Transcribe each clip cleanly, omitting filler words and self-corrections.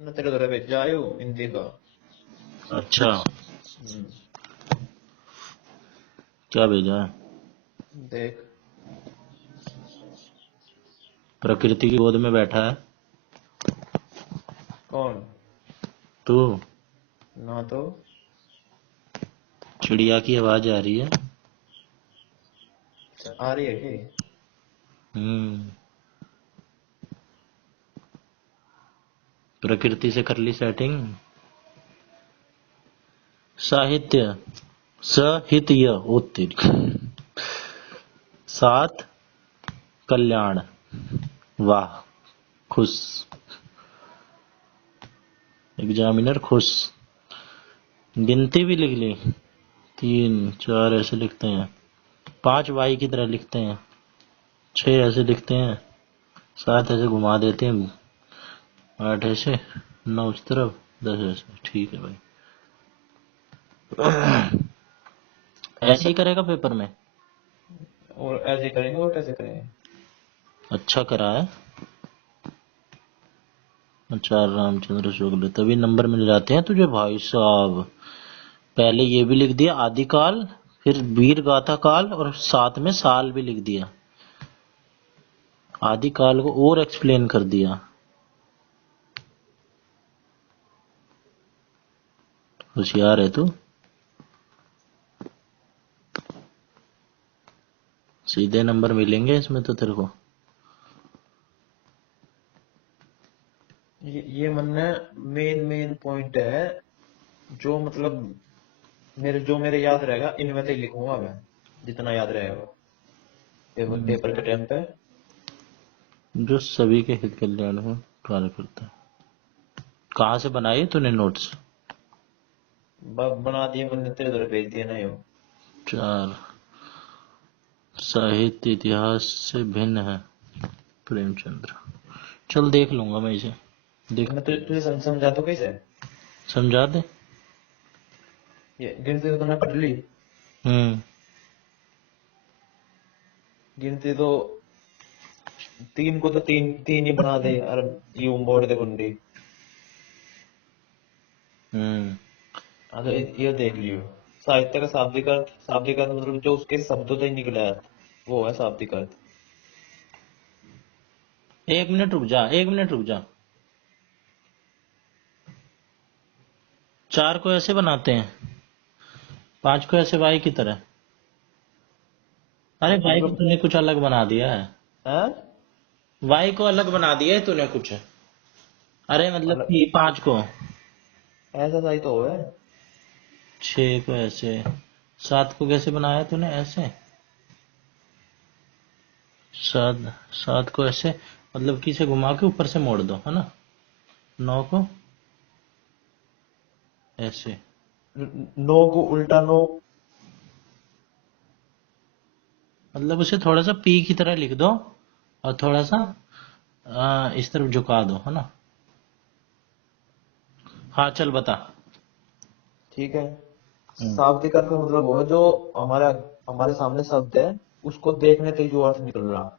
ना तेरे घर भेजा आयो हिंदी का। अच्छा, हम्म, क्या भेजा है? देख। प्रकृति की गोद में बैठा है कौन? तू। ना तो। चिड़िया की आवाज आ रही है। आ रही है कि? हम्म। प्रकृति से कर ली सेटिंग। साहित्य सहित्य ओ तेरी। सात कल्याण। वाह। खुश। एग्जामिनर खुश। गिनती भी लिख ली। 3 4 ऐसे लिखते हैं। 5 वाई की तरह लिखते हैं। 6 ऐसे लिखते हैं। 7 ऐसे घुमा देते हैं। 8 ऐसे। 9 उस तरफ। 10 ऐसे। ठीक है भाई। ऐसे ही करेगा पेपर में। और ऐसे करेंगे और कैसे करेंगे? अच्छा करा है। आचार्य रामचंद्र शुक्ल तभी नंबर मिल जाते हैं तुझे भाई साहब। पहले ये भी लिख दिया आदिकाल, फिर वीर गाथा काल, और साथ में साल भी लिख दिया। आदिकाल को और एक्सप्लेन कर दिया। होशियार है तू। सीधे नंबर मिलेंगे इसमें तो तेरे को। ये मन में मेन मेन पॉइंट है। जो मतलब मेरे याद रहेगा इनमें से ही लिखूंगा मैं। जितना याद रहेगा पेपर के टाइम पे। जो सभी के हित कल्याण में कार्य करता है। कहाँ से बनाई तूने नोट्स? बना दिए मैंने, तेरे उधर भेज दिया ना यो। 4 साहित्य इतिहास से भिन्न है प्रेमचंद्र। चल देख लूंगा मैं इसे। देख। मैं तुझे समझा तो कैसे? समझा दे। ये गिनती तो तूने पढ़ ली। हम्म। गिनती तो तीन को तो तीन तीन ही बना दे और यूं मोड़ दे कुंडी। हम्म। अगर ये देख लियो। साहित्य का शाब्दिक अर्थ मतलब जो उसके शब्दों से ही निकला है, वो है शाब्दिक अर्थ। 1 मिनट रुक जा, 1 मिनट रुक जा। 4 को ऐसे बनाते हैं। 5 को ऐसे वाई की तरह। अरे वाई को मतलब तूने कुछ अलग बना दिया है। है वाई को अलग बना दिया है तूने कुछ। अरे मतलब अलग। कि 5 को। ऐसा सही तो है। 6 को ऐसे। 7 को कैसे बनाया तूने ऐसे? 7 7 को ऐसे। मतलब कि इसे घुमा के ऊपर से मोड़ दो है ना। 9 को ऐसे। नो को उल्टा नो। मतलब उसे थोड़ा सा पी की तरह लिख दो। और थोड़ा सा इस तरफ झुका दो है ना। हाँ चल बता। ठीक है। हम्म। शाब्दिक अर्थ का मतलब वो है जो हमारा हमारे सामने शब्द है, उसको देखने से ही जो अर्थ निकल रहा,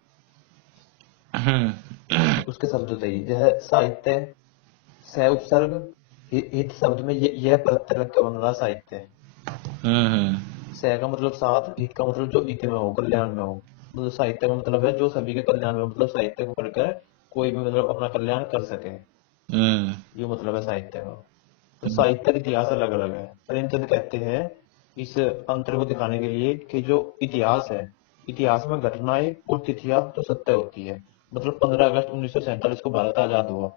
हम्म। उसके शब्द से ही। जैसे साहित्य, स उपसर्ग, हित शब्द में यह प्रत्यय लग के बन रहा साहित्य। हम्म। स का मतलब साथ, हित का मतलब जो हित में हो, कल्याण में हो। मतलब साहित्य का मतलब है जो सभी के कल्याण में, मतलब साहित्य को पढ़कर कोई भी मतलब अपना कल्याण कर सके। हम्म। ये मतलब है साहित्य का। तो साहित्य का इतिहास अलग अलग है। प्रेमचंद कहते हैं इस अंतर को दिखाने के लिए कि जो इतिहास है, इतिहास में घटनाएं और तिथियां तो सत्य होती है। मतलब 15 अगस्त 1947 को भारत आजाद हुआ,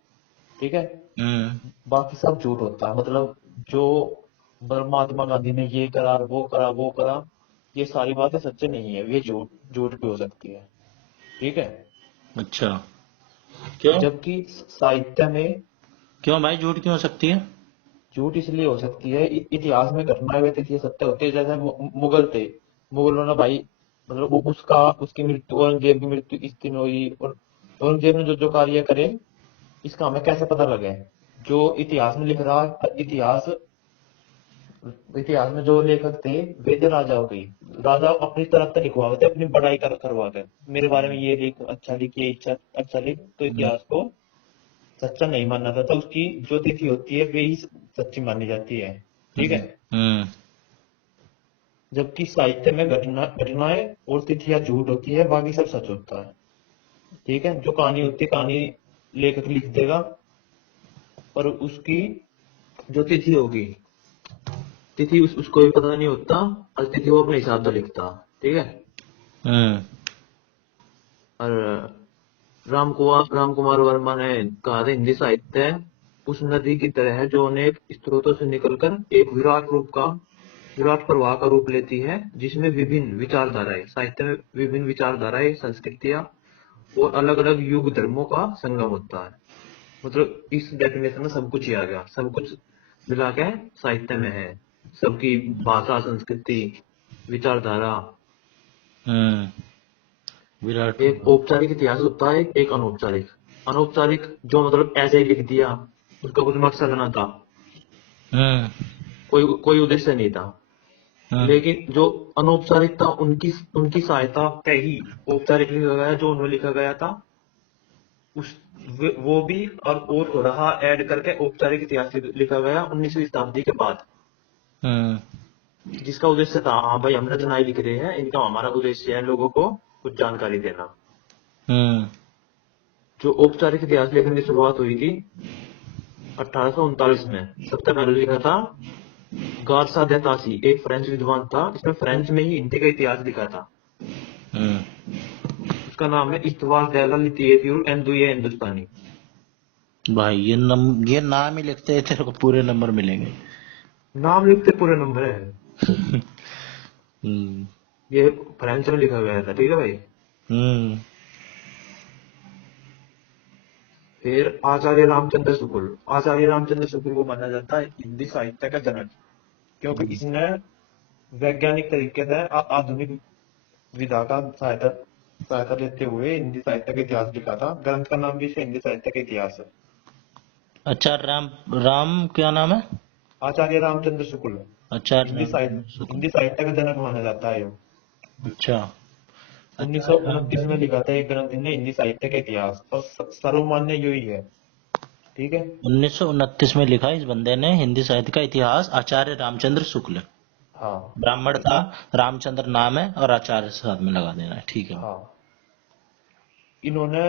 ठीक है। हम्म। बाकी सब झूठ होता है। मतलब जो महात्मा गांधी ने ये करा, वो करा, वो करा, ये सारी बातें सच्चे नहीं है, ये झूठ झूठ भी हो सकती है, ठीक है। अच्छा। क्यों? जबकि साहित्य में क्यों भाई झूठ क्यों हो सकती है? झूठ इसलिए हो सकती है, इतिहास में घटनाएं व तिथियां सत्य होती है। जैसे मुगल थे, मुगलों ने भाई मतलब उसकी मृत्यु, औरंगजेब की मृत्यु इस दिन हुई, और औरंगजेब ने जो जो कार्य करे, इसका हमें कैसे पता लगे? जो इतिहास में लिख रहा है, इतिहास में जो लेखक थे वे थे राजाओं के। राजा अपनी तरफ से लिखवा थे, अपनी बड़ाई करवा कर, मेरे बारे में ये लिख, अच्छा लिख, ये अच्छा अच्छा लिख, तो हम्म। इतिहास को सच्चा नहीं माना जाता, उसकी जो तिथि होती है वे ही सच्ची मानी जाती है। ठीक है। हम्म जबकि साहित्य में घटनाएं और तिथियां झूठ होती है, बाकी सब सच होता है। ठीक है। जो कहानी होती है, कहानी लेखक लिख देगा, पर उसकी जो तिथि होगी, तिथि उसको भी पता नहीं होता, और तिथि वो अपने हिसाब से लिखता। ठीक है। हम्म और राम कुमार वर्मा ने कहा था, हिंदी साहित्य उस नदी की तरह है जो अनेक स्रोतों से निकलकर एक विराट प्रवाह का रूप लेती है, जिसमें विभिन्न विचारधाराएं, साहित्य में विभिन्न विचारधाराएं, संस्कृतियां और अलग अलग युग धर्मों का संगम होता है। मतलब इस डेफिनेशन में सब कुछ ही आ गया, सब कुछ मिला के साहित्य में है। सबकी भाषा, संस्कृति, विचारधारा। हम्म विराट। एक औपचारिक इतिहास होता है, एक अनौपचारिक। अनौपचारिक जो मतलब ऐसे ही लिख दिया, उसका कुछ मकसद ना था, हम्म कोई कोई उद्देश्य नहीं था। हम्म लेकिन जो अनौपचारिक था, उनकी उनकी सहायता पे ही औपचारिक लिखा गया, जो उन्होंने लिखा गया था उस वो भी, और थोड़ा सा ऐड करके औपचारिक इतिहास लिखा गया 19वीं शताब्दी के बाद, हम्म जिसका उद्देश्य था, हाँ भाई हम रचनाएं लिख रहे हैं, इनका हमारा उद्देश्य है लोगों को कुछ जानकारी देना। हम्म जो औपचारिक इतिहास लेखन की शुरुआत हुई थी 1839 में, सबसे पहले लिखा था गारसा दे तासी, एक फ्रेंच विद्वान था, इसमें फ्रेंच में ही हिंदी का इतिहास लिखा था। हम्म उसका नाम है इस्तवाल दयाला लितियेफ्यूल एंड दुए हिंदुस्तानी। भाई ये नाम ही लिखते हैं, तेरे को पूरे नंबर मिलेंगे। नाम लिखते पूरे नंबर है। हम्म ये फ्रेंच में लिखा गया था। ठीक है भाई। हम्म फिर आचार्य रामचंद्र शुक्ल। आचार्य रामचंद्र शुक्ल को माना जाता है हिंदी साहित्य का जनक, क्योंकि इसने वैज्ञानिक तरीके से आधुनिक विधा का सहायता सहायता लेते हुए हिंदी साहित्य का इतिहास लिखा था। ग्रंथ का नाम भी इसका हिंदी साहित्य का इतिहास है। अच्छा, राम राम क्या नाम है? आचार्य रामचंद्र शुक्ल आचार्य रामचंद्र शुक्ल। हिंदी साहित्य का जनक माना जाता है। अच्छा। आचार्य 1929 में रामचंद्र लिखा था एक ग्रंथ इन्हें, हिंदी साहित्य का इतिहास, और सर्वमान्य यही है। ठीक है। 1929 में लिखा इस बंदे ने हिंदी साहित्य का इतिहास, आचार्य रामचंद्र शुक्ल। हाँ। ब्राह्मण था, रामचंद्र नाम है और आचार्य साथ में लगा देना है, ठीक है। हाँ। इन्होंने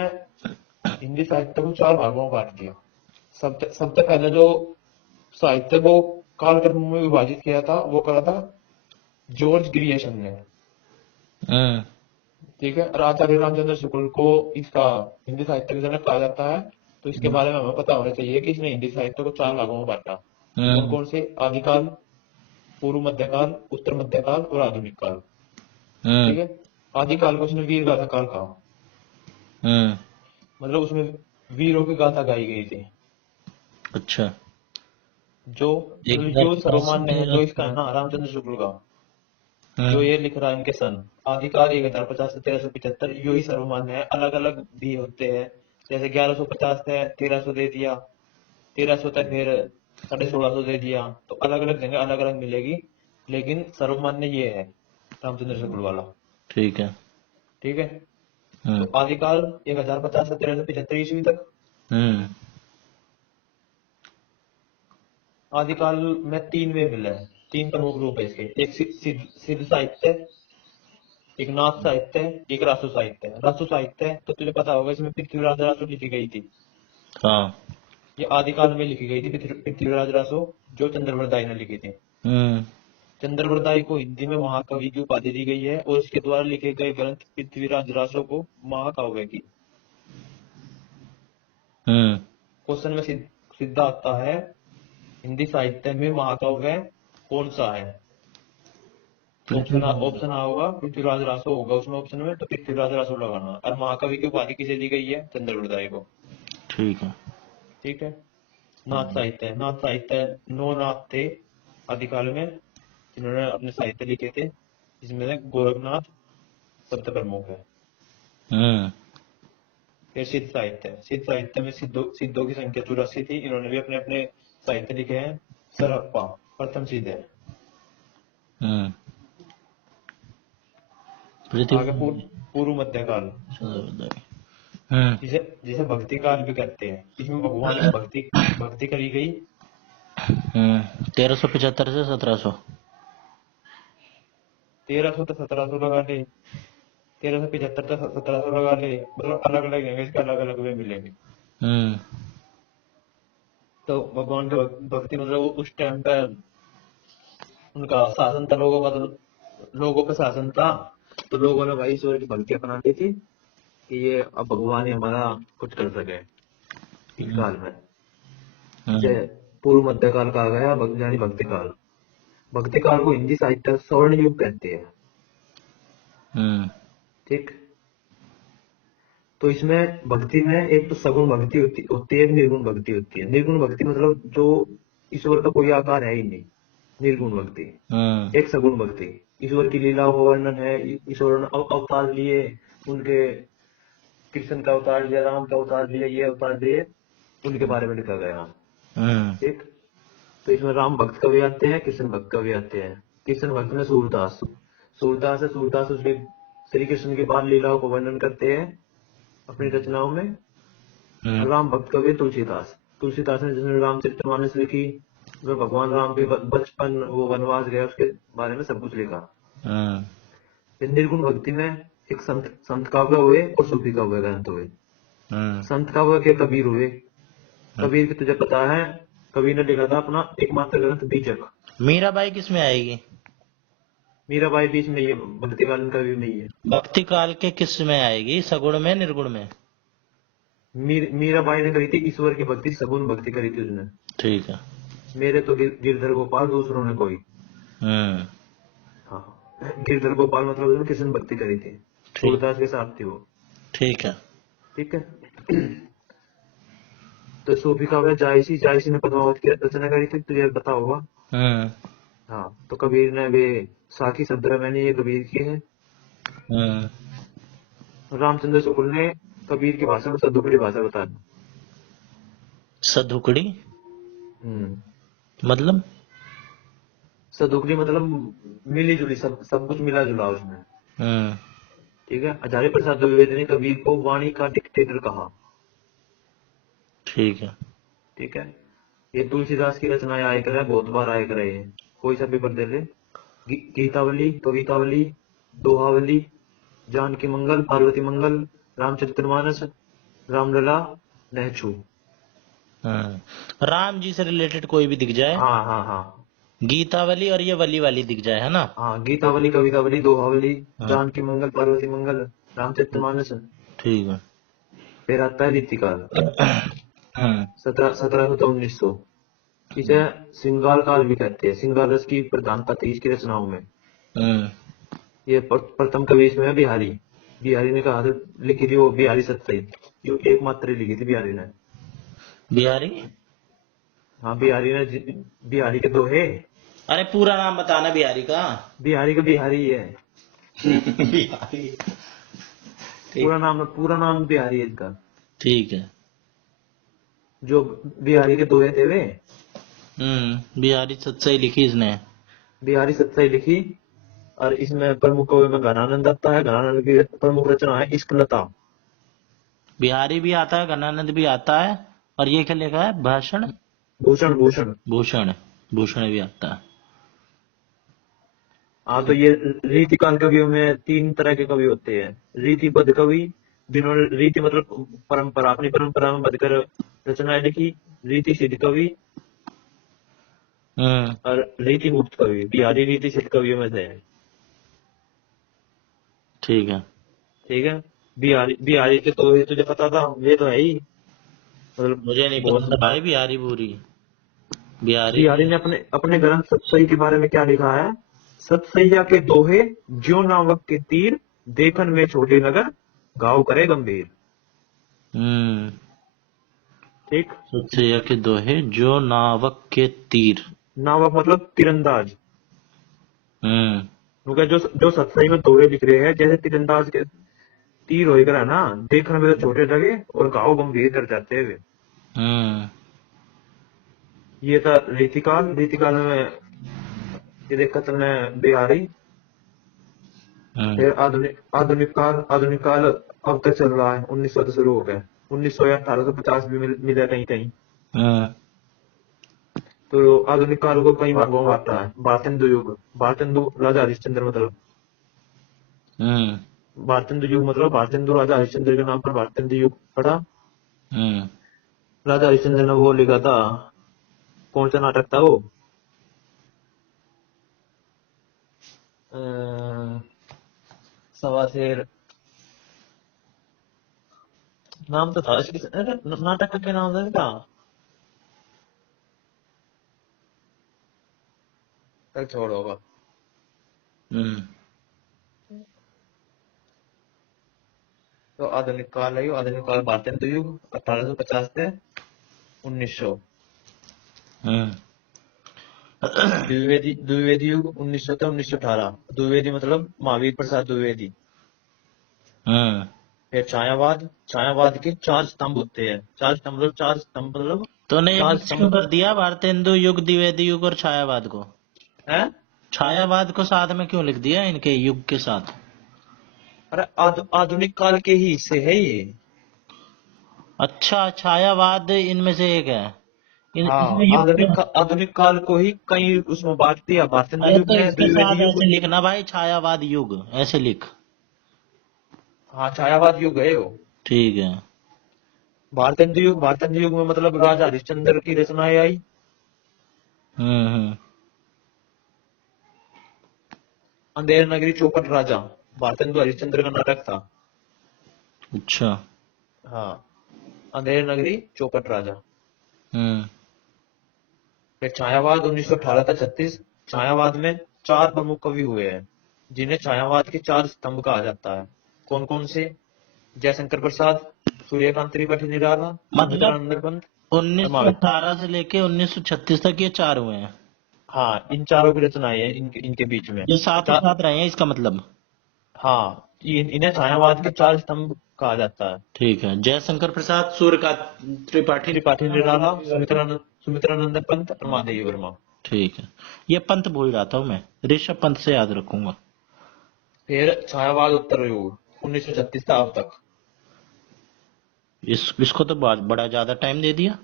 हिंदी साहित्य को 4 भागों में बांट दिया। सबसे पहले जो साहित्य को कालक्रम में विभाजित किया था, वो करा था जॉर्ज ग्रियर्सन ने। हम्म ठीक है। और आचार्य रामचंद्र शुक्ल को इसका हिंदी साहित्य का जनक कहा जाता है। तो इसके बारे में हमें पता होना चाहिए कि इसने हिंदी साहित्य को 4 भागों में बांटा। कौन हम्म कौन से? आदिकाल, पूर्व मध्यकाल, उत्तर मध्यकाल और आधुनिक काल। हम्म ठीक है। आदिकाल को उसने वीर गाथा काल कहा। हम्म मतलब उसमें वीरों की गाथा गाई गई थी। अच्छा। जो एक मतलब हजार जो पचास से सर्वमान्य है, जो इसका है ना रामचंद्र शुक्ल का, जो हम्म ये लिख रहा है इनके सन, आदिकाल 1050 से 1375, यो ही सर्वमान्य है। अलग अलग भी होते हैं, जैसे 1150 है 1300 दे दिया, 1300 तक फिर 1650 दे दिया, तो अलग अलग जगह अलग अलग मिलेगी, लेकिन सर्वमान्य ये है रामचंद्र शुक्ल वाला। ठीक है। ठीक है। तो हम्म आदिकाल 1050 से 1375 ईस्वी तक। हम्म आदिकाल में 3 वे मिले हैं, 3 प्रमुख रूप है इसके। एक सिद्ध साहित्य, एक नाथ साहित्य, एक रासो साहित्य। रासो साहित्य तो तुझे पता होगा, इसमें पृथ्वीराज रासो लिखी गई थी। हाँ। ये ये आदिकाल में लिखी गई थी पृथ्वीराज रासो, जो चंद्रवरदाई ने लिखी थी। हम्म चंद्रवरदाई को हिंदी में महाकवि की उपाधि दी गई है, और इसके द्वारा लिखे गए ग्रंथ पृथ्वीराज रासो को महाकाव्य की। हम्म क्वेश्चन में सीधा आता है, हिंदी साहित्य में महाकाव्य कौन सा है? पृथ्वी। ऑप्शन आ होगा, पृथ्वीराज रासो होगा उसमें ऑप्शन में, तो पृथ्वीराज रासो लगाना। और महाकवि की उपाधि किसे दी गई है? चंद्रवरदाई को। ठीक है। ठीक है। नाथ साहित्य 9 नाथ थे आदिकाल में, जिन्होंने अपने साहित्य लिखे थे, जिसमें से गोरखनाथ सबसे प्रमुख है। हम्म फिर सिद्ध साहित्य में सिद्धों की संख्या 84 थी, इन्होंने भी अपने अपने साहित्य लिखे हैं। सरहप्पा प्रथम सिद्ध है। हम्म पृथ्वी। आगे पूर्व मध्यकाल। चंद्रवरदाई। जिसे जिसे भक्ति काल भी कहते हैं। इसमें भगवान की भक्ति भक्ति करी गई। 1375 से 1700। 1300 तो 1700 लगा ले, 1375 तो 1700 लगा ले, मतलब अलग अलग है, इसके अलग अलग वे मिलेंगे। हम्म तो भगवान की भक्ति मतलब उस टाइम पर उनका शासन था, लोगों का, तो लोगों का शासन था, तो लोगों ने भाई ईश्वर की भक्ति अपना ली थी कि ये अब भगवान ही हमारा कुछ कर सके इस हम्म काल में। हम्म जैसे पूर्व मध्य काल कहा गया, यानी भक्ति काल। भक्ति काल को हिंदी साहित्य में स्वर्ण युग कहते हैं। हम्म ठीक। तो इसमें भक्ति में एक तो सगुण भक्ति होती है, एक निर्गुण भक्ति होती है। निर्गुण भक्ति मतलब जो ईश्वर का कोई आकार है ही नहीं, निर्गुण भक्ति। हम्म एक सगुण भक्ति, ईश्वर की लीला का वर्णन है, ईश्वर ने अवतार लिए, उनके कृष्ण का अवतार लिया, राम का अवतार लिया, ये अवतार लिए, उनके बारे में लिखा गया। हम्म ठीक। तो इसमें राम भक्त कवि आते हैं, कृष्ण भक्त कवि आते हैं। कृष्ण भक्त में सूरदास, सूरदास उसके श्री कृष्ण की बाल लीलाओं को वर्णन करते हैं अपनी रचनाओं में। और राम भक्त कवि है तुलसीदास। तुलसीदास ने जिसने रामचरितमानस लिखी, जो भगवान राम के बचपन, वो वनवास गया, उसके बारे में सब कुछ लिखा। हम्म फिर निर्गुण भक्ति में एक संत संत काव्य हुए और सूफी काव्य ग्रंथ हुए। हम्म संत काव्य के कबीर हुए। कबीर की तुझे पता है, कबीर ने लिखा था अपना एकमात्र ग्रंथ बीजक। मीराबाई किस में आएगी? मीराबाई बीच में, ये भक्ति कालीन कवि नहीं है। भक्ति काल के किस में आएगी? सगुण में, निर्गुण में? मीराबाई ने करी थी ईश्वर की भक्ति, सगुण भक्ति करी थी उसने। ठीक है। मेरे तो गिरधर गोपाल, दूसरों ने कोई। हम्म हाँ, गिरधर गोपाल मतलब उसने कृष्ण भक्ति करी थी, ठीक सूरदास के साथ थी वो। ठीक है। ठीक है। तो सूफी काव्य जायसी ने पद्मावत की रचना करी थी, तुझे पता होगा। हम्म हाँ, तो कबीर ने वे साखी सदरा मैंने ये कबीर की है। हम्म रामचंद्र शुक्ल ने कबीर की भाषा में सदुकड़ी भाषा बता दी। सधुकड़ी हम्म। मतलब? सदुकड़ी मतलब मिली जुली, सब कुछ मिला जुला उसमें। हम्म ठीक है। आचार्य प्रसाद द्विवेदी ने कबीर को वाणी का डिक्टेटर कहा। ठीक है। ठीक है। ये तुलसीदास की रचनाएं आया करे, बहुत बार आया करे ये, कोई सा पेपर दे ले। गीतावली, कवितावली, दोहावली, जानकी मंगल, पार्वती मंगल, रामचरितमानस, रामलला, नहछू। राम जी से रिलेटेड कोई भी दिख जाए, हाँ हाँ हाँ। गीतावली और ये वली वाली दिख जाए, है ना? हाँ, गीतावली, कवितावली, दोहावली, हाँ जानकी मंगल, पार्वती मंगल, रामचरितमानस। ठीक है। फिर आता है रीतिकाल, हम्म 1700 से 1900। इसे श्रृंगार काल भी कहते हैं। श्रृंगार रस की प्रधानता थी इसकी रचनाओं में। हम्म ये प्रथम कवि इसमें है बिहारी। बिहारी ने कहा था, लिखी थी वो बिहारी सत्सई, जो एकमात्र ही लिखी थी बिहारी ने। बिहारी? हाँ, बिहारी ने बिहारी के दोहे। अरे पूरा नाम बताना बिहारी का। बिहारी का बिहारी ही है। बिहारी। ठीक। पूरा नाम बिहारी है इसका। ठीक है। जो बिहारी के दोहे थे वे, बिहारी सच्चाई लिखी इसने। बिहारी सत्सई लिखी। और इसमें प्रमुख कवि में घनानंद आता है। घनानंद की प्रमुख रचना है इश्कलता। बिहारी भी आता है, गणानंद भी आता है, और ये क्या लिखा है? भाषण भूषण भूषण। भूषण। भूषण भी आता है। हाँ, तो ये रीतिकाल कवियों में तीन तरह के कवि होते हैं। रीतिबद्ध कवि, जिन्होंने रीति मतलब परंपरा, अपनी परंपरा में बदकर रचनाएं लिखी, रीति सिद्ध कवि। हम्म और रीति मुक्त कवि, बिहारी रीति सिद्ध कवियों में से है। ठीक है। ठीक है। बिहारी के तो ये तुझे पता था, ये तो है ही, मतलब मुझे नहीं पता था बहुत। भाई, बिहारी पूरी बिहारी। बिहारी ने अपने अपने ग्रंथ सतसई के बारे में क्या लिखा है? सतसैया के दोहे, ज्यो नावक के तीर, देखन में छोटे नगर, घाव करे गंभीर। हम्म ठीक। सत्सैया के दोहे, जो नावक के तीर। नावक मतलब तीरंदाज। हम्म क्योंकि जो सतसई में दोहे लिख रहे हैं, जैसे तीरंदाज के तीर हो गया ना, देखने में तो छोटे लगे और घाव गंभीर कर जाते हैं वे। हम्म ये था रीतिकाल। रीतिकाल में ये देखा तुमने बिहारी। फिर आधुनिक काल अब तक चल रहा है, 1900 से शुरू हो गया। 1900 या 1850 भी मिले कहीं कहीं। हम्म तो आधुनिक काल को कई भागों में बांटा है। भारतेंदु युग, भारतेंदु राजा हरिश्चंद्र मतलब, हम्म भारतेंदु युग मतलब भारतेंदु राजा हरिश्चंद्र के नाम पर भारतेंदु युग पड़ा। हम्म राजा हरिश्चंद्र ने वो लिखा था, कौन सा नाटक था वो, अ, सवा शेर, नाम तो था अरे, नाटक का क्या नाम था इसका, चल छोड़ होगा। हम्म तो आधुनिक काल है, आधुनिक काल भारतेंदु युग 1850 से 1900। हम्म द्विवेदी युग 1900 से 1918। द्विवेदी मतलब महावीर प्रसाद द्विवेदी। हम्म फिर छायावाद, छायावाद के चार स्तंभ होते हैं। चार स्तंभ मतलब तूने ये चार मिक्स क्यों स्तंभ कर दिया भारतेंदु युग द्विवेदी युग और छायावाद को? है। छायावाद को साथ में क्यों लिख दिया इनके युग के साथ? अरे आधुनिक काल के ही हिस्से है ये। अच्छा, छायावाद इनमें से एक है। इसमें हाँ, युग क्यों? आधुनिक काल को ही कई उसमें बांट दिया, भारतेंदु अरे युग तो में, इसके द्विवेदी साथ युग। ऐसे लिखना भाई, छायावाद युग ऐसे लिख। हाँ, छायावाद युग है वो। ठीक है। भारतेंदु युग में मतलब राजा हरिश्चंद्र की रचनाएं आई। हम्म। अंधेर नगरी चौपट राजा, भारतेंदु हरिश्चंद्र का नाटक था। अच्छा। हाँ, अंधेर नगरी चौपट राजा। हम्म फिर छायावाद 1918 तक 36। छायावाद में चार प्रमुख कवि हुए हैं, जिन्हें छायावाद के चार स्तंभ कहा जाता है। कौन कौन से? जयशंकर प्रसाद, सूर्यकांत त्रिपाठी निराला, मतलब सुमित्रानंद पंत और महावीर। 1918 से लेके 1936 तक ये चार हुए हैं, हाँ, इन चारों की रचनाएं हैं इनके बीच में। ये साथ चा, साथ रहे हैं इसका मतलब। हाँ, इन्हें छायावाद के चार स्तंभ कहा जाता है। ठीक है, जयशंकर प्रसाद, सूर्य का त्रिपाठी। त्रिपाठी निराला, सुमित्रानंद पंत और महादेवी वर्मा। ठीक है, ये पंत भूल जाता हूँ मैं, ऋषभ पंत से याद रखूंगा। फिर छायावाद उत्तर युग 1936 से अब तक। इसको तो बहुत बड़ा ज्यादा टाइम दे दिया।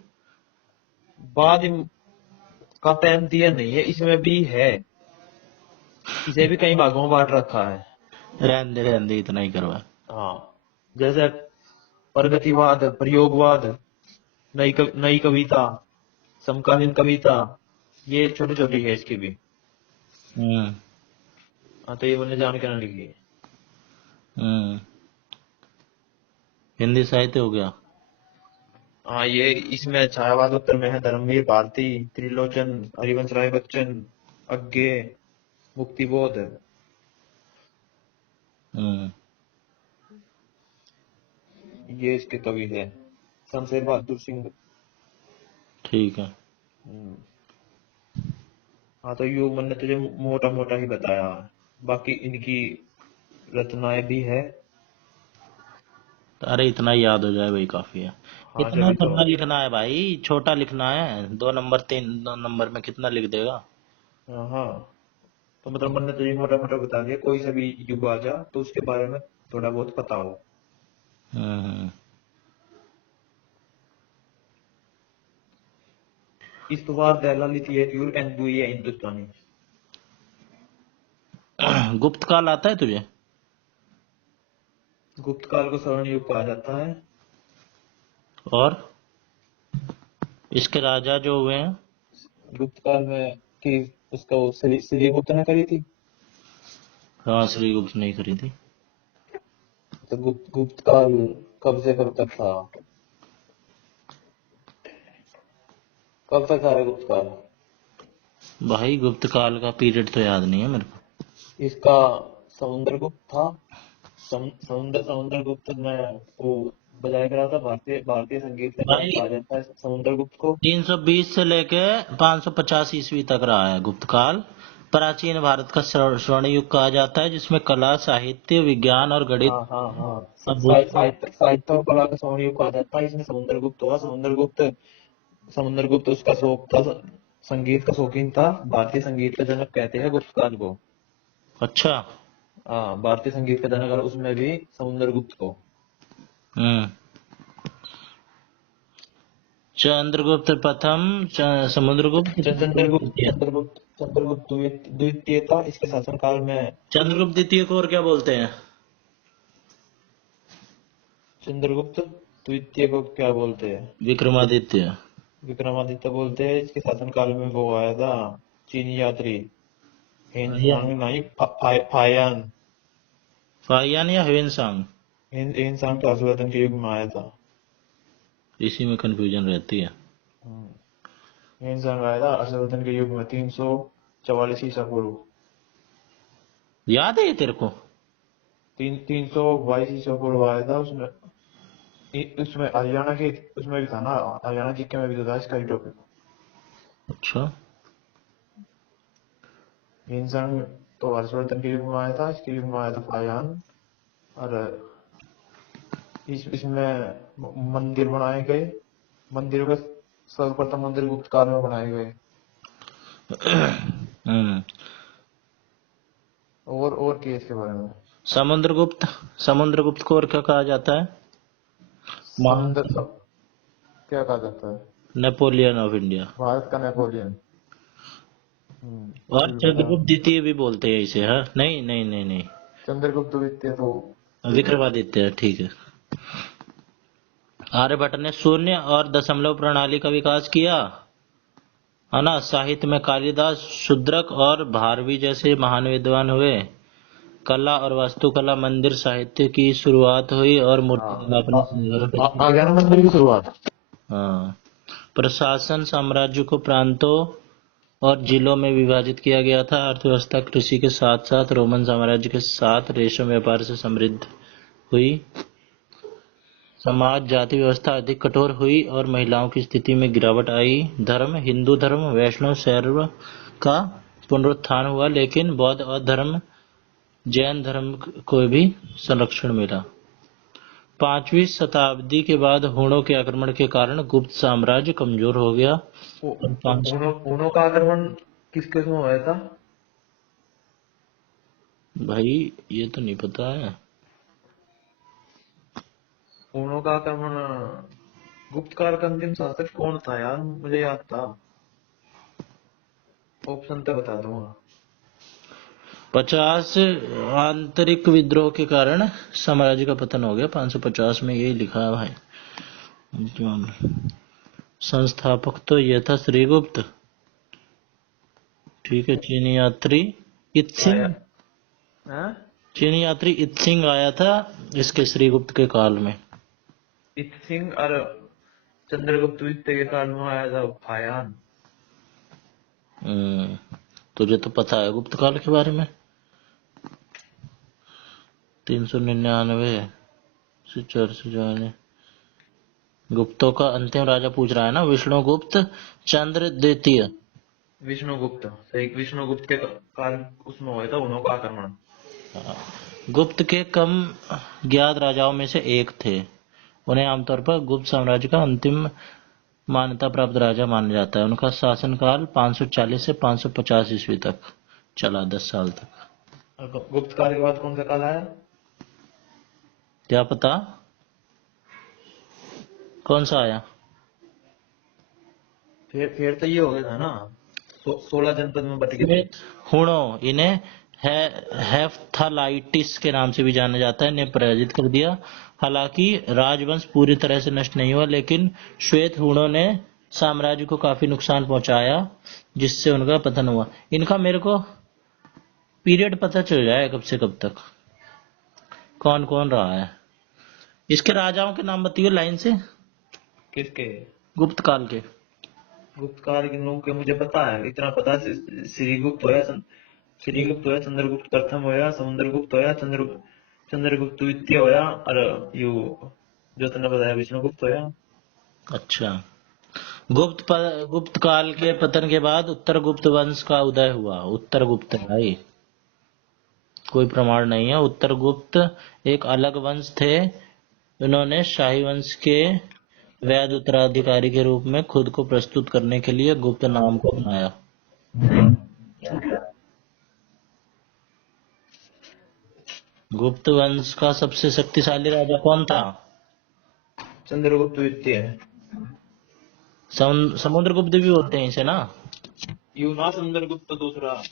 बाद का टाइम दिया नहीं है, इसमें भी है। इसे भी कई भागों में बांट रखा है। रहने दे इतना ही करवा। हाँ, जैसे प्रगतिवाद, प्रयोगवाद, नई कविता, समकालीन कविता, ये छोटी छोटी है इसकी भी। हम्म हाँ, तो ये मैंने जान के ना लिखी है। हम्म हिंदी साहित्य हो गया। हाँ, ये इसमें छायावाद उत्तर में है धर्मवीर भारती, त्रिलोचन, हरिवंश राय बच्चन, अज्ञे, मुक्तिबोध। हम्म ये इसके कवि है। शमशेर बहादुर सिंह। ठीक है। हम्म। हाँ, तो यूं मैंने तुझे मोटा मोटा ही बताया, बाकी इनकी रचनाएं भी है। अरे इतना ही याद हो जाए वही काफी है। हाँ, इतना जभी तो। थोड़ा लिखना है भाई, छोटा लिखना है, 2 नंबर 3 2 नंबर में कितना लिख देगा। हाँ हाँ, तो मतलब मैंने तुझे मोटा मोटा बता दिया, कोई सा भी युग आ जा तो उसके बारे में थोड़ा बहुत पता हो। हम्म इस बार दहला लिथियेट्यूर एंड दुई है हिंदुस्तानी। गुप्त काल आता है तुझे? गुप्त काल को स्वर्ण युग कहा जाता है। और इसके राजा जो हुए हैं? गुप्त काल में कि उसका वो श्री गुप्त ने करी थी। हाँ, श्री गुप्त नहीं करी थी। तो गुप्त काल कब से कब तक था, कब तक था रे गुप्त काल? भाई गुप्त काल का पीरियड तो याद नहीं है मेरे को। इसका समुद्रगुप्त था। समुद्रगुप्त ने वो बजाय करा था, भारतीय भारतीय संगीत का जनक भाई कहा जाता है समुद्रगुप्त को। 320 से लेके 550 ईस्वी तक रहा है गुप्त काल। प्राचीन भारत का स्वर्ण युग कहा जाता है, जिसमें कला, साहित्य, विज्ञान और गणित हाँ हाँ हाँ, अद्भुत। साहित्य और कला का स्वर्ण युग कहा जाता है। इसमें समुद्रगुप्त हुआ। समुद्रगुप्त उसका शौक था, संगीत का शौकीन था। भारतीय संगीत का जनक कहते हैं गुप्त काल को। अच्छा। हाँ, भारतीय संगीत का जनक, उसमें भी समुद्रगुप्त को। हम्म। चंद्रगुप्त प्रथम, समुद्रगुप्त द्वितीय। चंद्रगुप्त द्वितीय था, इसके शासनकाल में। चंद्रगुप्त द्वितीय को और क्या बोलते हैं? चंद्रगुप्त द्वितीय को क्या बोलते हैं? विक्रमादित्य। विक्रमादित्य बोलते हैं। इसके शासनकाल में वो आया था, चीनी यात्री फाहियान। हेनसांग नहीं, फायान। फाहियान या ह्वेनसांग, हेनसांग तो हर्षवर्धन के युग में आया था। इसी में कंफ्यूजन रहती है। हेनसांग आया था हर्षवर्धन के युग में 344 ईसा पूर्व। याद है ये तेरे को? 322 ईसा पूर्व आया था। उसमें उसमें हरियाणा के, उसमें भी था ना, हरियाणा जीके में भी तो था इसका ही टॉपिक। अच्छा। हेनसांग तो हर्षवर्धन के युग में आया था, इसके युग में आया था फायान। और इसमें मंदिर बनाए गए। मंदिरों का सर्वप्रथम मंदिर गुप्त काल में बनाए गए। हम्म। और क्या इसके बारे में? समुद्रगुप्त, समुद्रगुप्त को और क्या कहा जाता है? महान समुद्र क्या कहा जाता है? Napoleon of India. भारत का नेपोलियन। और ये भी पता। चंद्रगुप्त द्वितीय भी बोलते हैं इसे, हाँ? नहीं नहीं नहीं नहीं, चंद्रगुप्त द्वितीय तो विक्रमादित्य, ठीक है। आर्यभट्ट ने शून्य और दशमलव प्रणाली का विकास किया, है ना। साहित्य में कालिदास, शूद्रक और भारवी जैसे महान विद्वान हुए। कला और वास्तुकला, मंदिर साहित्य की शुरुआत हुई और मूर्तिकला अपने संघर्ष। आ गया ना मंदिर की शुरुआत। हाँ। प्रशासन साम्राज्य को प्रांतों और जिलों में विभाजित किया गया था। अर्थव्यवस्था कृषि के साथ साथ रोमन साम्राज्य के साथ रेशम व्यापार से समृद्ध हुई। समाज जाति व्यवस्था अधिक कठोर हुई और महिलाओं की स्थिति में गिरावट आई। धर्म, हिंदू धर्म, वैष्णव शैव का पुनरुत्थान हुआ, लेकिन बौद्ध और धर्म, जैन धर्म को भी संरक्षण मिला। 5वीं शताब्दी के बाद हूणों के आक्रमण के कारण गुप्त साम्राज्य कमजोर हो गया। और ऊनों का आक्रमण किसके उसमें हुआ था? भाई ये तो नहीं पता है। ऊनों का आक्रमण, गुप्त काल का अंतिम शासक कौन था यार? मुझे याद था, ऑप्शन तो बता दूंगा। 50 आंतरिक विद्रोह के कारण साम्राज्य का पतन हो गया। 550 में यही लिखा है भाई। संस्थापक तो ये था श्रीगुप्त, ठीक है। चीनी यात्री इत्सिंग, हाँ? चीनी यात्री इत्सिंग आया था इसके श्रीगुप्त के काल में। इत सिंह और चंद्रगुप्त द्वितीय के काल में आया था फायान। तुझे तो पता है गुप्त काल के बारे में। 399 से 400 जाने। गुप्तों का अंतिम राजा पूछ रहा है ना, विष्णुगुप्त चंद्र द्वितीय। विष्णुगुप्त सही, विष्णुगुप्त के काल उसमें हुआ था ऊनों का आक्रमण। गुप्त के कम ज्ञात राजाओं में से एक थे। उन्हें आमतौर पर गुप्त साम्राज्य का अंतिम मान्यता प्राप्त राजा माना जाता है। उनका शासनकाल 540 से 550 ईस्वी तक चला, 10 साल तक। और गुप्त काल के बाद कौन सा काल आया? क्या पता कौन सा आया। फिर तो ये हो गया था ना, 16 जनपद में बट गए थे। हूणों, इन्हें हेप्थालाइटिस के नाम से भी जाना जाता है, ने पराजित कर दिया। हालांकि राजवंश पूरी तरह से नष्ट नहीं हुआ, लेकिन श्वेत हूणों ने साम्राज्य को काफी नुकसान पहुंचाया, जिससे उनका पतन हुआ। इनका मेरे को पीरियड पता चल जाए कब से कब तक, कौन कौन रहा है। इसके राजाओं के नाम बताइए लाइन से, किसके? गुप्त काल के। गुप्त काल के लोगों के मुझे पता है, इतना पता है। श्रीगुप्त होया, श्रीगुप्त होया, चंद्रगुप्त प्रथम होया, समुद्रगुप्त होया, चंद्रगुप्त द्वितीय होया, और यू जो तुमने बताया विष्णुगुप्त होया। अच्छा। गुप्त काल के पतन के बाद उत्तर गुप्त वंश का उदय हुआ। उत्तर गुप्त भाई, कोई प्रमाण नहीं है। उत्तर गुप्त एक अलग वंश थे। इन्होंने शाही वंश के वैध उत्तराधिकारी के रूप में खुद को प्रस्तुत करने के लिए गुप्त नाम को अपनाया। गुप्त वंश का सबसे शक्तिशाली राजा कौन था? चंद्रगुप्त द्वितीय है। समुद्रगुप्त भी बोलते हैं इसे ना। यू ना समुद्रगुप्त दूसरा।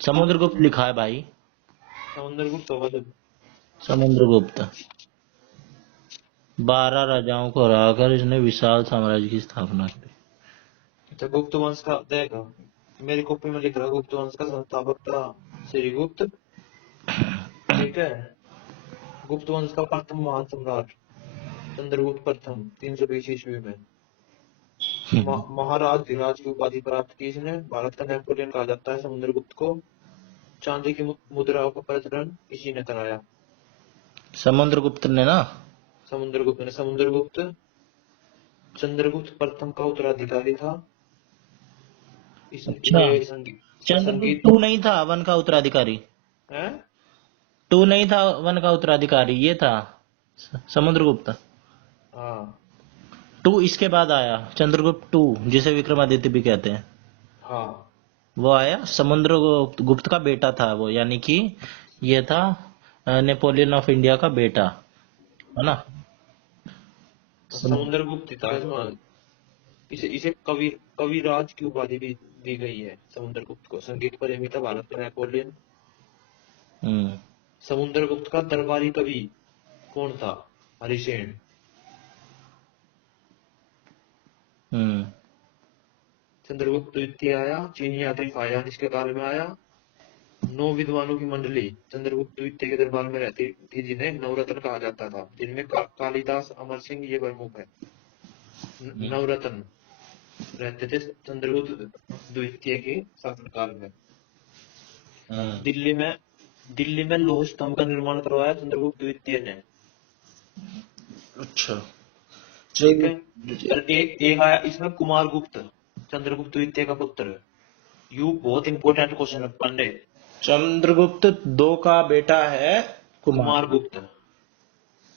समुद्रगुप्त लिखा है भाई। समुद्रगुप्त होगा तो। समुद्रगुप्त 12 राजाओं को हराकर इसने विशाल साम्राज्य की स्थापना की। अच्छा, गुप्त वंश का देखो, मेरी कॉपी में लिख रहा है गुप्त वंश का संस्थापक था श्रीगुप्त। ठीक है। गुप्त वंश का प्रथम महान सम्राट चंद्रगुप्त प्रथम 320 ईस्वी में महाराज धीराज की उपाधि प्राप्त की इसने। भारत का नेपोलियन कहा जाता है समुद्रगुप्त को। चांदी की मुद्राओं का प्रचलन इसी ने कराया। समुद्रगुप्त ने ना। समुद्रगुप्त चंद्रगुप्त प्रथम का उत्तराधिकारी था। अच्छा, इसे चंद्रगुप्त संगीत टू नहीं था वन का उत्तराधिकारी? है। टू नहीं था वन का उत्तराधिकारी, ये था समुद्रगुप्त। हाँ टू इसके बाद आया, चंद्रगुप्त टू, जिसे विक्रमादित्य भी कहते हैं। हाँ। वो आया, समुद्रगुप्त गुप्त का बेटा था वो, यानी कि ये था नेपोलियन ऑफ इंडिया का बेटा, है ना। सम- समुद्रगुप्त था इसमें। इसे इसे कविराज की उपाधि भी दी गई है समुद्रगुप्त को। संगीत प्रेमी था भारत का नेपोलियन। हम्म समुद्रगुप्त का दरबारी कवि कौन था? हरिसेन। हम्म चंद्रगुप्त द्वितीय आया, चीनी यात्री फाहियान इसके काल में आया। 9 विद्वानों की मंडली चंद्रगुप्त द्वितीय के दरबार में रहती थी, जिन्हें नवरत्न कहा जाता था, जिनमें कालिदास, अमर सिंह ये प्रमुख है। नवरत्न रहते थे चंद्रगुप्त द्वितीय के शासनकाल में। हम्म। दिल्ली में लौह स्तंभ का निर्माण करवाया चंद्रगुप्त द्वितीय ने। अच्छा, ठीक है। और एक आया इसमें कुमार गुप्त, चंद्रगुप्त द्वितीय का पुत्र। यू बहुत इंपॉर्टेंट क्वेश्चन है पांडे। चंद्रगुप्त दो का बेटा है कुमार। कुमार गुप्त।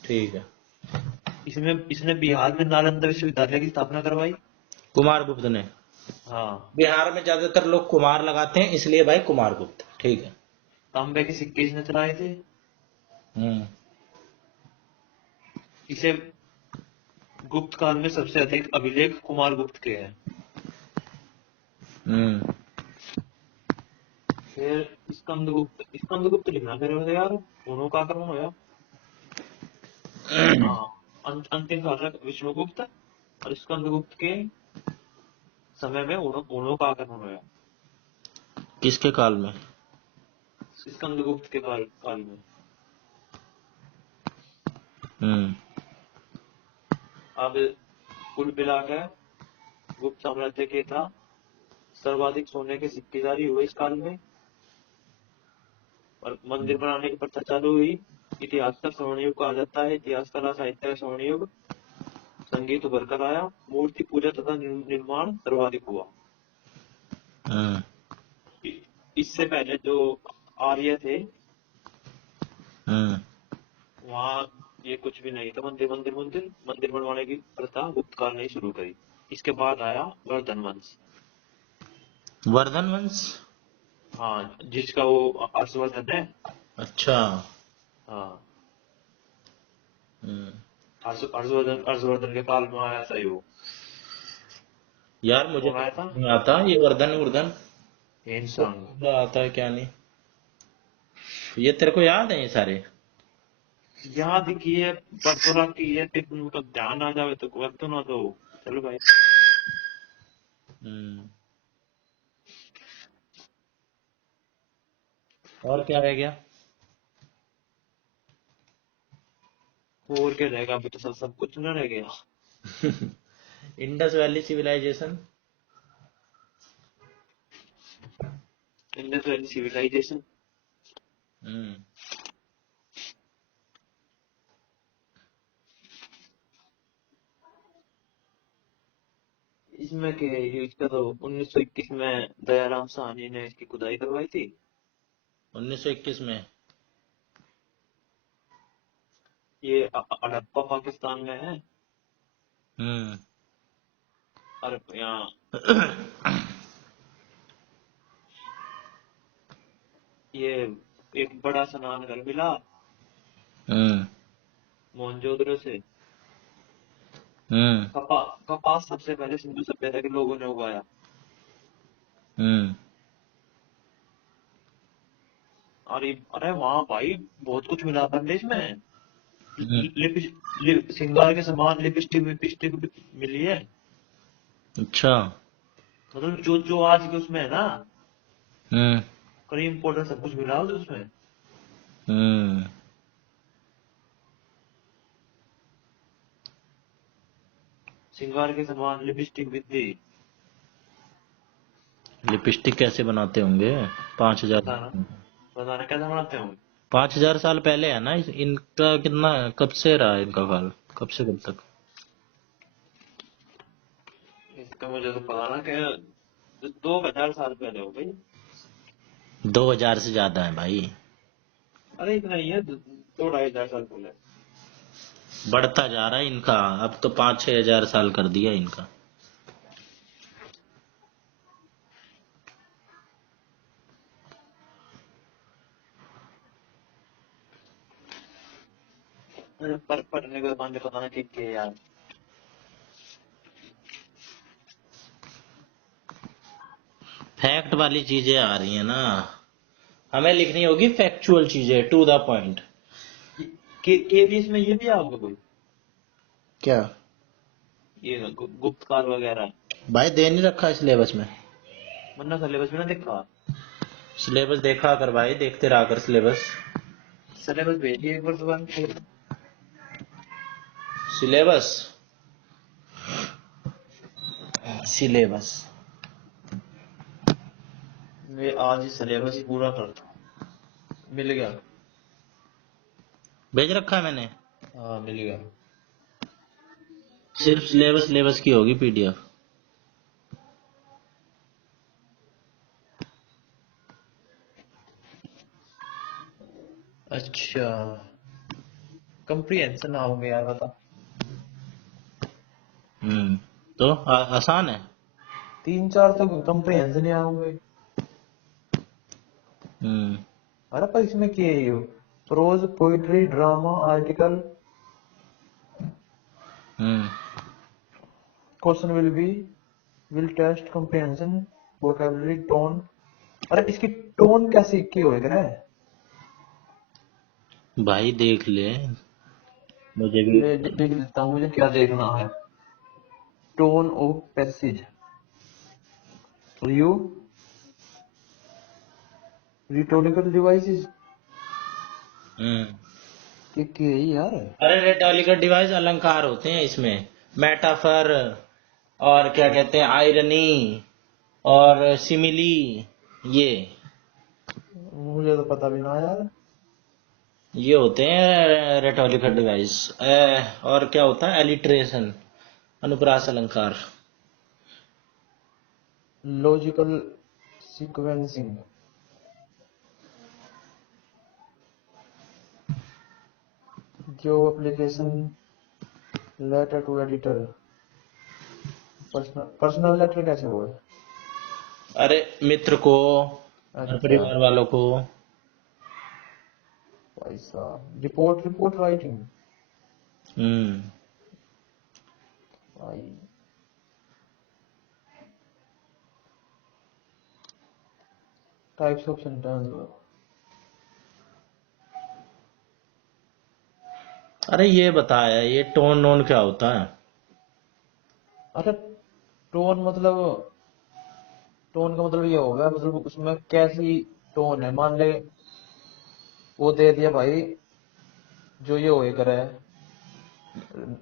ठीक है। इसमें इसने बिहार में नालंदा विश्वविद्यालय की स्थापना करवाई। कुमार गुप्त ने। हाँ। बिहार में ज्यादातर लोग कुमार लगाते हैं, इसलिए भाई कुमार गुप्त। ठीक है। तांबे के सिक्के इसने चलाए थे। हम्म इसे गुप्त काल में सबसे अधिक अभिलेख कुमार गुप्त के हैं। हम्म फिर स्कंदगुप्त लिखना फिर यार, दोनों का आक्रमण होया। हाँ। अंतिम शासक विष्णुगुप्त और स्कंदगुप्त के समय में उन्हों का आक्रमण होया। किसके काल में? स्कंदगुप्त के काल में। हम्म अब कुल मिलाकर गुप्त साम्राज्य के था सर्वाधिक सोने के सिक्के जारी हुए इस काल में, और मंदिर बनाने की प्रथा चालू हुई। इतिहास का स्वर्ण युग कहा जाता है, इतिहास कला साहित्य का स्वर्ण युग। संगीत उभर कर आया, मूर्ति पूजा तथा निर्माण सर्वाधिक हुआ। हम्म इससे पहले जो आर्य थे हम्म वहाँ ये कुछ भी नहीं था। मंदिर बनवाने की प्रथा गुप्त काल ने ही शुरू करी। इसके बाद आया वर्धन वंश। वर्धन वंश। हाँ, जिसका वो हर्षवर्धन है। अच्छा। हाँ। हम्म हर्षवर्धन के काल में आया था वो। यार मुझे कौन तो आया था? नहीं आता ये वर्धन वर्धन। हेनसांग। क्या आता है क्या नहीं, ये तेरे को याद है ये सारे? याद किए, परसों की है, फिर उनका ध्यान आ जावे तो वक्त ना दो। चलो भाई। हम्म और क्या रह गया? और क्या रहेगा, अभी तो सब कुछ ना रह गया। Indus valley civilisation. Indus valley civilisation. हम्म इसमें के इसका तो 1921 में दयाराम साहनी ने इसकी खुदाई करवाई थी। 1921 में। ये हड़प्पा पाकिस्तान में है। हम्म और यहाँ ये एक बड़ा स्नान घर मिला मोहनजोदड़ो से हम्म। कपास सबसे पहले सिंधु सभ्यता के लोगों ने उगाया। हम्म। अरे वहां भाई बहुत कुछ मिला था देश में। हम्म। सिंगार के सामान, लिपस्टिक विपस्टिक भी मिली है। अच्छा। मतलब जो जो आज के उसमें है ना, हम्म। क्रीम पाउडर सब कुछ मिला है उसमें। हम्म। सिंगार के सामान, लिपस्टिक भी थी। लिपस्टिक कैसे बनाते होंगे? 5,000। बताना, बताना कैसे बनाते हो। 5,000 साल पहले है ना इनका कितना, कब से रहा है इनका काल, कब से कब तक? इसका मुझे तो पता ना कि 2,000 साल पहले हो गई। 2,000 से ज्यादा है भाई। अरे इतना ही है, 2-2,500 साल पहले। बढ़ता जा रहा है इनका, अब तो 5-6 हजार साल कर दिया इनका। अरे पर पढ़ने के बाद पता ना कि यार। फैक्ट वाली चीजें आ रही है ना, हमें लिखनी होगी फैक्चुअल चीजें, टू द पॉइंट। के भी इसमें ये भी आओगे कोई, क्या? ये गुप्त काल वगैरह। भाई दे नहीं रखा है सिलेबस में। वरना सिलेबस में ना देखा। सिलेबस देखा कर भाई, देखते रहा कर सिलेबस। सिलेबस भेजिए एक बार दोबारा। सिलेबस, सिलेबस मैं आज ही सिलेबस ही पूरा करता हूँ। मिल गया। भेज रखा है मैंने। हाँ मिल गया। सिर्फ सिलेबस सिलेबस की होगी पीडीएफ। अच्छा, कंप्रीहेंशन ना होंगे यार, बता। तो आसान है। 3-4 तो कंप्रीहेंशन ही आओगे। हम्म। अरे पर इसमें क्या है ये, prose, poetry, drama, article. Hmm. Question will test comprehension, vocabulary, tone. अरे इसकी टोन कैसे की होएगा। भाई देख ले, मुझे भी। ले देख लेता हूँ, मुझे क्या देखना है। Tone of passage, review, rhetorical devices. हम्म। क्या है यार। अरे रेटोरिकल डिवाइस अलंकार होते हैं इसमें, मेटाफर, और क्या कहते हैं, आयरनी, और सिमिली, ये मुझे तो पता भी ना यार। ये होते हैं रेटोरिकल डिवाइस। और क्या होता है, एलिट्रेशन, अनुप्रास अलंकार। लॉजिकल सीक्वेंसिंग, जो application, letter to editor, personal letter कैसे हुआ। अरे मित्र को और अच्छा परिवार वालों को। भाई साहब, रिपोर्ट रिपोर्ट राइटिंग हम्म। भाई। Types of sentence. अरे ये बताया, ये टोन नोन क्या होता है? अच्छा, टोन मतलब, टोन का मतलब ये होगा, मतलब उसमें कैसी टोन है। मान ले वो दे दिया भाई, जो ये होए करे,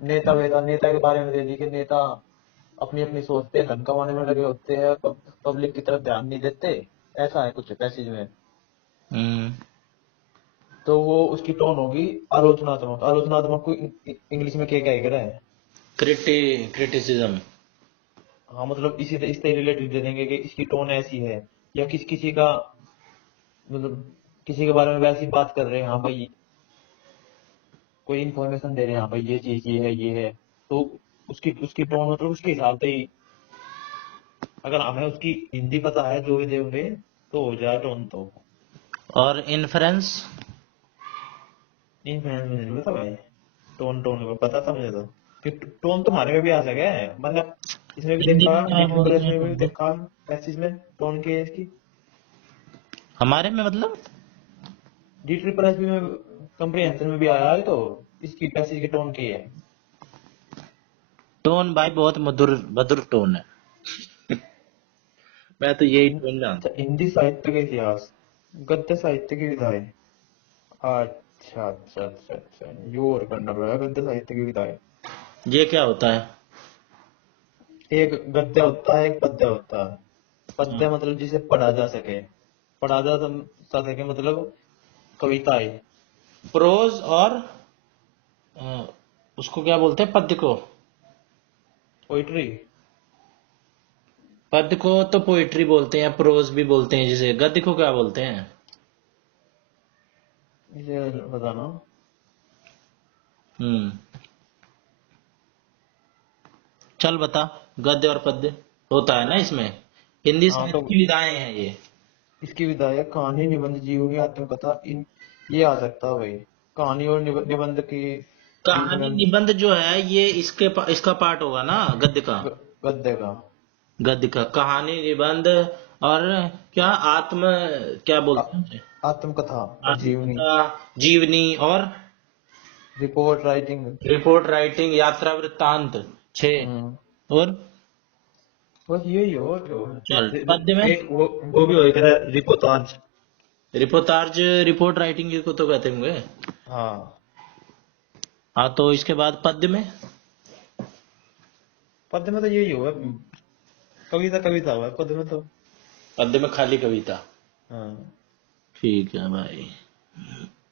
नेता वेता, नेता के बारे में दे दी कि नेता अपनी अपनी सोचते हैं, धन कमाने में लगे होते हैं, पब्लिक की तरफ ध्यान नहीं देते। ऐसा है कुछ पैसेज में। हम्म। तो वो उसकी टोन होगी आलोचनात्मक। आलोचनात्मक को इंग्लिश में क्या कहेगा है। क्रिटिसिज्म। हाँ मतलब इससे रिलेटेड दे देंगे कि इसकी टोन ऐसी है, या किसी का मतलब, किसी के बारे में वैसी बात कर रहे हैं, हाँ भाई कोई इन्फॉर्मेशन दे रहे हैं, हाँ भाई ये चीज ये है ये है। तो उसकी उसकी टोन मतलब उसके हिसाब से ही, अगर हमें उसकी हिंदी पता है जो भी देंगे तो हो जाए टोन तो। और इन्फ्रेंस। इन्फ्लुएंस में नहीं पता भाई। टोन टोन का पता था मुझे तो कि टोन तुम्हारे में भी आ सके, मतलब इसमें भी हिंदी देखा, में क्या बोलते न्यूमरस हैं में भी टोन को? देखा, पैसेज में टोन के इसकी हमारे में मतलब डी ट्रिपल एस में कंप्रीहेंशन में भी आया है, तो इसकी पैसेज के टोन की है। टोन भाई बहुत मधुर मधुर टोन है। मैं तो यही टोन जानता अच्छा, हिंदी साहित्य का इतिहास, गद्य साहित्य की विधाएं। अच्छा अच्छा अच्छा अच्छा, यो और करना पड़ेगा, गद्य साहित्य की विधाएं। हूँ। ये क्या होता है? एक गद्य होता है, एक पद्य होता है। पद्य हाँ। मतलब जिसे पढ़ा जा सके, पढ़ा जा सके मतलब कविताएं। प्रोज और अ, उसको क्या बोलते हैं पद्य को? पोइट्री। पद्य को तो पोइट्री बोलते हैं, प्रोज भी बोलते हैं, जिसे गद्य को क्या बोलते हैं? इसे बताना। हम्म। चल बता। गद्य और पद्य होता है ना इसमें। हिंदी हाँ साहित्य तो की विधाएं हैं ये। इसकी विधायक कहानी, निबंध, जीवनी, आत्मकथा, इन ये आ सकता है भाई। कहानी और निबंध की बीच कहानी में निबंध जो है ये इसका पार्ट होगा ना गद्य का। गद्य का। गद्य का कहानी निबंध और क्या आत्म क्या आ, बोलते हैं उसे? आत्मकथा और जीवनी, आत्मकथा, जीवनी और रिपोर्ट राइटिंग। रिपोर्ट राइटिंग, यात्रा वृत्तांत। हम्म 6 और बस यही हो जो चल पद्य में एक वो भी हो रिपोर्टाज। रिपोर्टाज, रिपोर्ट राइटिंग को तो कहते होंगे। हाँ, हाँ तो इसके बाद पद्य में पद्य में तो यही होगा, कविता कविता हुआ पद्य में तो। पद्य में खाली कविता। हाँ, ठीक है भाई।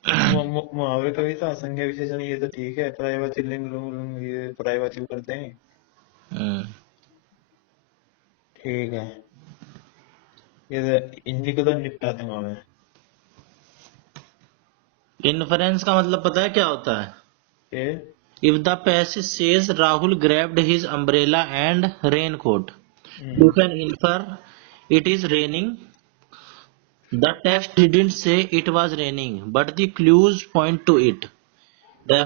मुहावरे कविता, संज्ञा विशेषण ये तो ठीक है, पर्यायवाची लिंग लुंग लुंग ये पर्यायवाची करते हैं। हम्म। ठीक है, ये तो इन्हीं को तो निपटा दूंगा मैं। इन्फ्रेंस का मतलब पता है क्या होता है? ये If the passage says Rahul grabbed his umbrella and raincoat, you hmm, can infer it is raining. The text didn't say it was raining, but the clues point to it. The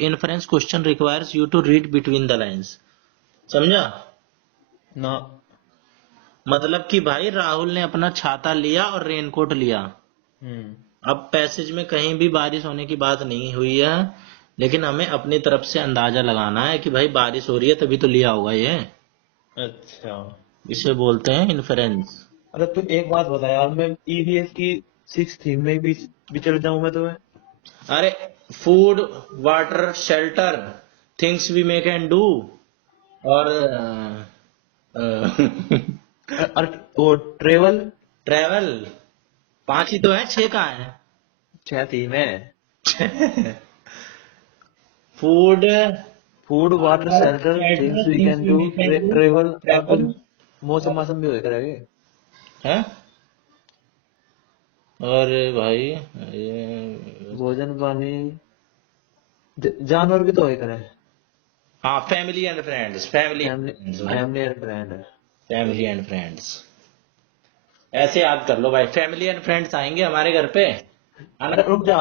inference question requires you to read between the lines. समझा? ना। मतलब कि भाई राहुल ने अपना छाता लिया और रेनकोट लिया। हम्म, अब पैसेज में कहीं भी बारिश होने की बात नहीं हुई है, लेकिन हमें अपनी तरफ से अंदाजा लगाना है कि भाई बारिश हो रही है तभी तो लिया होगा ये। अच्छा। इसे बोलते हैं इन्फेरेंस। अरे तू एक बात बता यार, मैं ईवीएस की 6 थीम में भी चल जाऊं मैं तुम्हें। अरे food, water, shelter, things we may can do और अरे वो ट्रेवल। ट्रेवल। 5 ही तो है, 6 कहाँ है? 6 थीम है। Food, food, water, water, shelter, shelter, things we things can we do, may can do, travel. अब तो ट्रेवल मौसम मासम भी हो करेंगे। है। और भाई ये भोजन पानी, जानवर भी तो हो करे। हाँ family and friends, family and family, friends भाई। Family and friend. Family and friends ऐसे याद कर लो भाई, फैमिली एंड फ्रेंड्स आएंगे हमारे घर पे, अरे आना। रुक जा,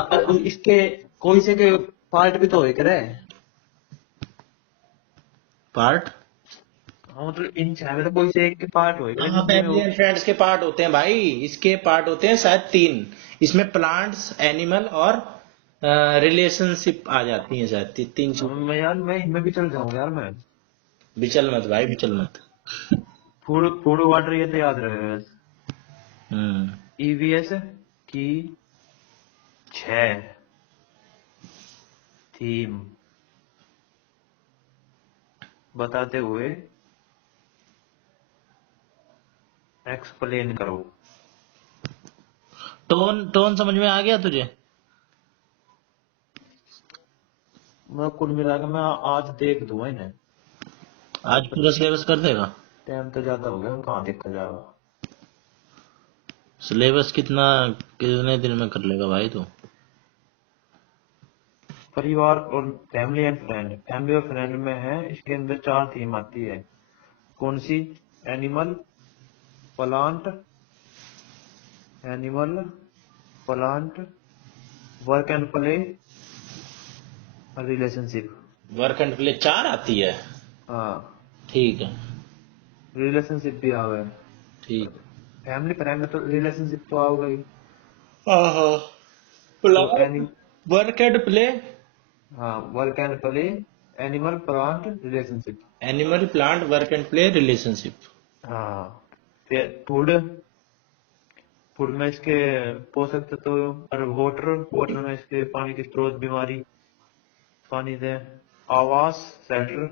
इसके कोई से के पार्ट भी तो हो करे। पार्ट। हाँ मतलब इन 6 में तो कोई से एक के पार्ट हो करे हाँ जिसमें फैमिली वो। एंड फ्रेंड्स के पार्ट होते हैं भाई, इसके पार्ट होते हैं शायद 3। इसमें प्लांट्स, एनिमल और रिलेशनशिप आ जाती हैं शायद, 3 चीज। मैं यार, मैं इनमें भी चल जाऊंगा यार मैं। बिचल मत भाई, बिचल मत। फूड फूड वाटर ये तो याद रहे बस। हम्म। ईवीएस की 6 थीम बताते हुए एक्सप्लेन करो। टोन टोन समझ में आ गया तुझे? मैं कुल मिला के मैं आज देख दूंगा इन्हें। आज आज तो पूरा सिलेबस कर देगा? टाइम तो ज्यादा हो गया, कहाँ देखा जाएगा। सिलेबस कितने दिन में कर लेगा भाई तू? परिवार और फैमिली एंड फ्रेंड, फैमिली और फ्रेंड में है, इसके अंदर 4 थीम आती है। कौन सी? Animal, plant, animal, plant, work and play, relationship. Work and play 4 आती है। हाँ, ठीक है। रिलेशनशिप भी आ गए। ठीक है। फैमिली प्लान में तो रिलेशनशिप तो आ गई। हाँ हाँ। तो एनी, वर्क एंड प्ले। हाँ, work and play, animal plant relationship. Animal plant work and play relationship. हाँ, फिर फूड, फूड में इसके पोषक तत्व और वाटर, वाटर में इसके पानी के स्रोत, बीमारी, पानी से। आवास, शेल्टर,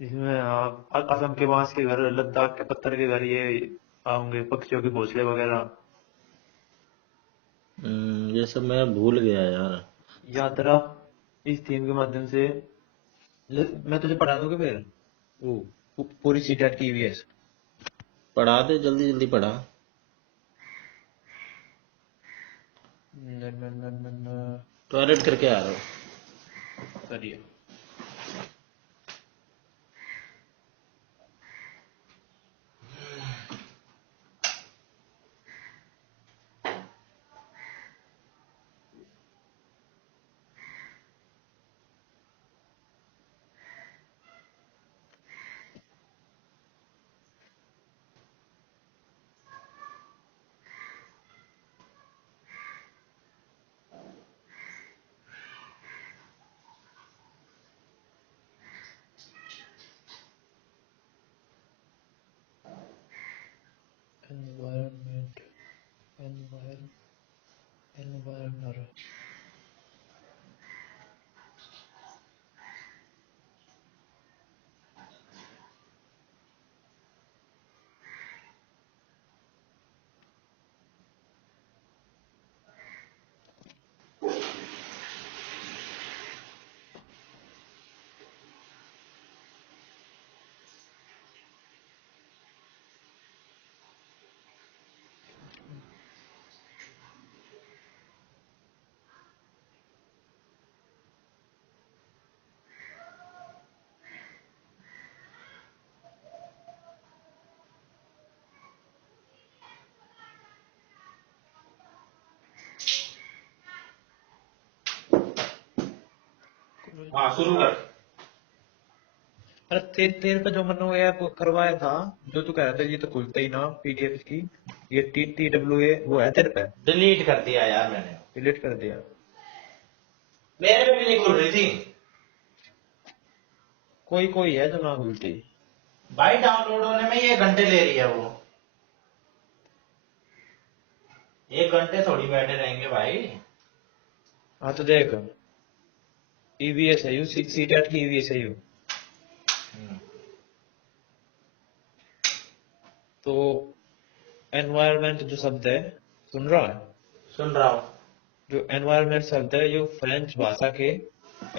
जिसमें असम के बांस के घर, लद्दाख के पत्थर के घर, ये होंगे पक्षियों के घोंसले वगैरह। ये सब मैं भूल गया यार। यात्रा, इस थीम के माध्यम से मैं तुझे पढ़ा दूंगा फिर वो पूरी सीटेट की ईवीएस। पढ़ा दे, जल्दी जल्दी पढ़ा। टॉयलेट करके आ रहा हूँ। करिए। एनवायरनमेंट, एनवायरनर। हाँ शुरू कर। अरे तेरे पे जो मैंने वो ऐप करवाया था, जो तू कह रहा था ये तो खुलता ही ना पीडीएफ की, ये TTWA वो है तेरे पे? डिलीट कर दिया यार मैंने। डिलीट कर दिया? मेरे पे भी नहीं खुल रही थी। कोई कोई है जो ना खुलती। भाई डाउनलोड होने में ये घंटे ले रही है वो। 1 घंटे थोड़ी बैठे रहेंगे भाई। हाँ तो देख, ईवीएस है यू, सीटेट की ईवीएस है यू। तो एनवायरनमेंट जो शब्द है, सुन रहा है? सुन रहा हूँ। जो एनवायरनमेंट शब्द है ये फ्रेंच भाषा के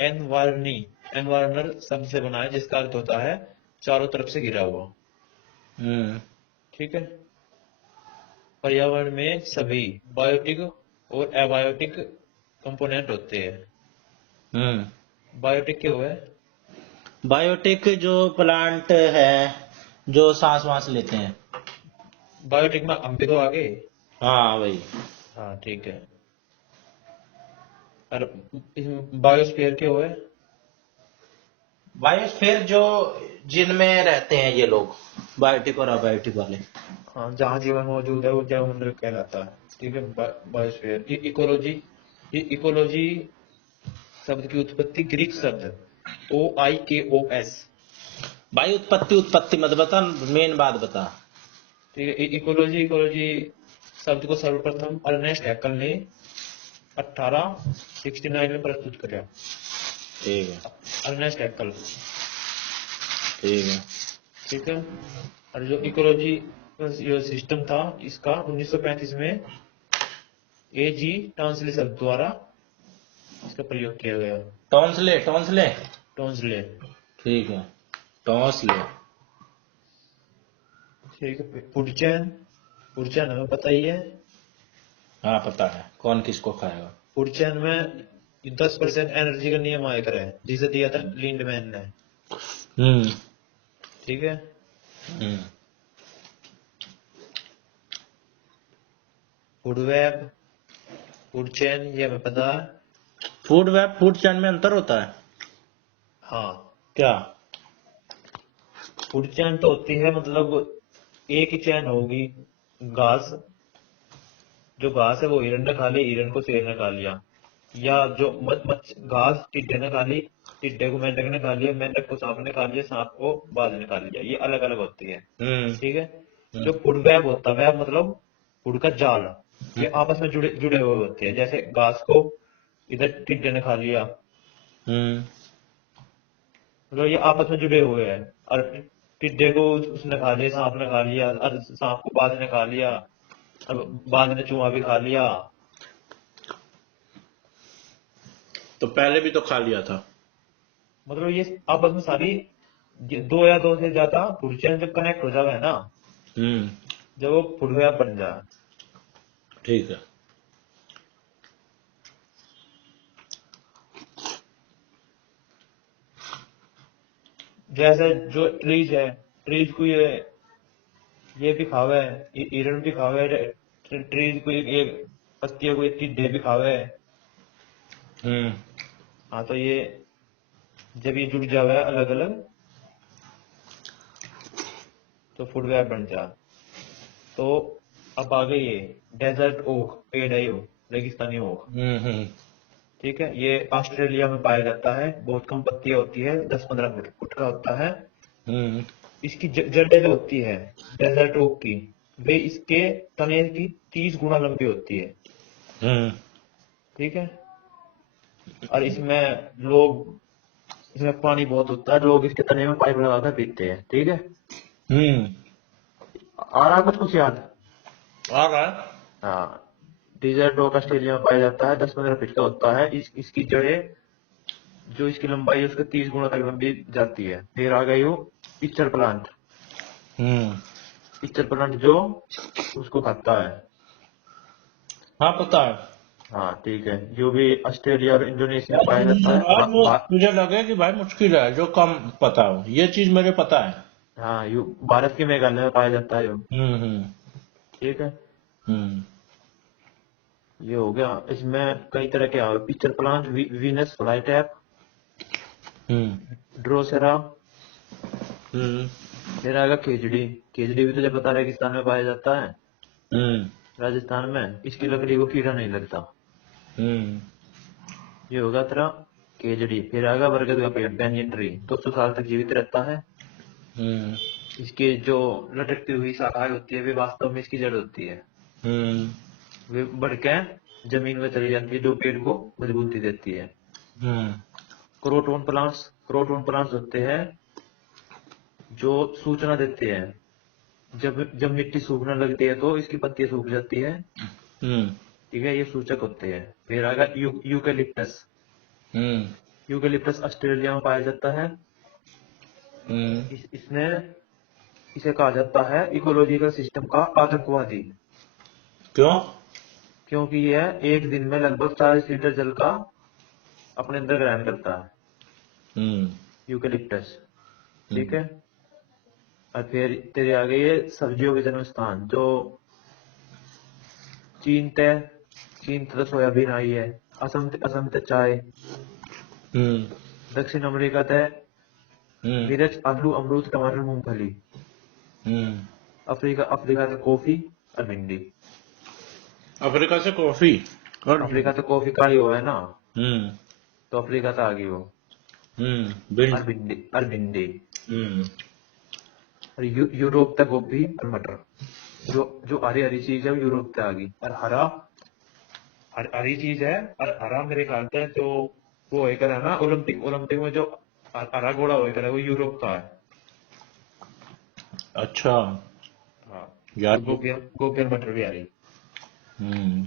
एनवायरनी, एनवायरनल शब्द से बना है, जिसका अर्थ होता है चारों तरफ से घिरा हुआ। हम्म। ठीक है। पर्यावरण में सभी बायोटिक और एबायोटिक कंपोनेंट होते हैं। बायोटिक क्या हुआ है? बायोटिक जो प्लांट है, जो सांस वांस लेते हैं। बायोटिक में हम भी तो आगे। हाँ वही। हाँ ठीक है। और बायोस्फीयर क्या हुआ है? बायोस्फीयर जो जिनमें रहते हैं ये लोग, बायोटिक और अबायोटिक वाले। हाँ, जहाँ जीवन मौजूद है वो जैवमंडल कहलाता है। ठीक है। बायोस्फीयर। इकोलॉजी, इकोलॉजी शब्द की उत्पत्ति ग्रीक शब्द OIKOS। भाई उत्पत्ति उत्पत्ति मत बता, मेन बात बता। ठीक है। इकोलॉजी, इकोलॉजी शब्द को सर्वप्रथम अर्नेस्ट हैकल ने 1869 में प्रस्तुत किया। ठीक है। अर्नेस्ट हैकल। ठीक है। ठीक है। और जो इकोलॉजी जो सिस्टम था इसका 1935 में AG टॉन्सले द्वारा इसका प्रयोग किया गया। Tansley Tansley. टॉन्सले। ठीक है। टॉन्सले। ठीक है। पुडचैन, पुडचैन हमें पता ही है। हाँ पता है, कौन किसको खाएगा। पुडचैन में 10% एनर्जी का नियम आया करे, जिसे दिया था लिंडमैन ने। हम्म। ठीक है। हम्म। फूड वेब, फूड चेन, ये हमें पता है। फूड वेब फूड चैन में अंतर होता है हाँ, क्या? फूड चैन तो होती है मतलब एक ही चैन होगी। घास, जो घास है वो हिरन ने खा ली, हिरन को शेर ने खा लिया। या जो घास टिड्डे ने खा ली, टिड्डे को मेंढक ने खा लिया, मेंढक को सांप ने खा लिया, सांप को बाज ने खा लिया। ये अलग अलग होती है। हम्म ठीक है। हम्म जो फूड वेब होता है, वेब मतलब फूड का जाल, ये आपस में जुड़े जुड़े हुए होते हैं। जैसे घास को इधर टिड्डे ने खा लिया, हम्म मतलब ये आपस में जुड़े हुए हैं। और टिड्डे को उसने खा लिया, सांप ने खा लिया, और सांप को बाज ने खा लिया, अब बाज ने चूहा भी खा लिया। तो पहले भी तो खा लिया था। मतलब ये आपस में सारी दो या दो से ज्यादा फूड चेन जब कनेक्ट हो जावे है ना, हम्म जब वो फूड वेब बन जाए। ठीक है। जैसे जो ट्रीज है, ट्रीज को ये भी खावे, हिरण भी खावे, ट्रीज को ये पत्तियों को ये टिड्डे भी खावे। हम्म हाँ, तो ये जब ये जुड़ जावे अलग अलग, तो फूड वेब बन जा। तो अब आ गई ये डेजर्ट ओक, पेड़ है यो, रेगिस्तानी ओक। हम्म ठीक है, ये ऑस्ट्रेलिया में पाया जाता है, बहुत कम पत्तियां होती है, 10-15 फुट फुट का होता है। हम्म इसकी जड़ें जो होती है डेजर्ट ओक की, वे इसके तने की 30 गुना लंबी होती है। हम्म ठीक है। और इसमें पानी बहुत होता है, लोग इसके तने में पाइप लगाकर पीते हैं। ठीक है। हम्म आ रहा है कुछ याद? आ रहा है। हाँ, डेजर्ट ओक ऑस्ट्रेलिया में पाया जाता है, 10-15 फीट का होता है। इसकी जड़ें, जो इसकी लंबाई है उसके 30 गुना तक लंबी जाती है। फिर आ गई वो पिक्चर प्लांट। हम्म पिक्चर प्लांट जो उसको खाता है। हाँ पता है। हाँ, ठीक है, जो भी ऑस्ट्रेलिया और इंडोनेशिया में पाया जाता है। अब मुझे लगे कि भाई मुश्किल है जो कम पता हो, ये चीज मुझे पता है। हाँ, भारत के मेघालय में पाया जाता है यो। हम्म ठीक है। हम्म ये हो गया। इसमें कई तरह के आवे, pitcher plant, Venus fly trap, हम्म ड्रोसेरा। हम्म फिर आएगा खेजड़ी। खेजड़ी भी तुझे पता है रेगिस्तान में पाया जाता है, हम्म राजस्थान में। इसकी लकड़ी को कीड़ा नहीं लगता। हम्म ये होगा तेरा खेजड़ी। फिर आएगा बरगद का पेड़, बैंजन ट्री, 200 साल तक जीवित रहता है। हम्म इसके जो लटकती हुई शाखाएं होती है, वे वास्तव में इसकी जड़ होती है। हम्म वे बढ़ के जमीन में चली जाती है, जो पेड़ को मजबूती देती है। हम्म क्रोटोन प्लांट्स होते हैं जो सूचना देते हैं। जब जब मिट्टी सूखने लगती है तो इसकी पत्तियां सूख जाती है। हम्म ठीक है, ये सूचक होते हैं। फिर आएगा यूकेलिप्टस। हम्म यूकेलिप्टस ऑस्ट्रेलिया में पाया जाता है। हम्म इसने इसे कहा जाता है इकोलॉजिकल सिस्टम का आतंकवादी, क्यों? क्योंकि यह एक दिन में लगभग 40 लीटर जल का अपने अंदर ग्रहण करता है, हम्म यूकेलिप्टस। ठीक हम्म है। और फिर तेरे आ गई है सब्जियों के जन्म स्थान, जो चीन तय चीन तथा सोयाबीन आई है। असम तय चाय। हम्म दक्षिण अमेरिका तय हम्म मिर्च, आलू, अमरूद, टमाटर, मूंगफली। हम्म अफ्रीका अफ्रीका से कॉफी और भिंडी। अफ्रीका से कॉफी और अफ्रीका से कॉफी का ही हुआ है ना, हम्म तो अफ्रीका से आ गई वो। बिल्ड और भिंडी। हम्म और यूरोप तक गोभी और मटर। जो जो हरी हरी चीज है वो यूरोप से आ गई। और हरी चीज है, और हरा मेरे ख्याल से जो वो होकर है ना, ओलंपिक ओलंपिक में जो हरा घोड़ा होकर है वो यूरोप का है। अच्छा हाँ। और यार गोभी और मटर भी आ रही। हम्म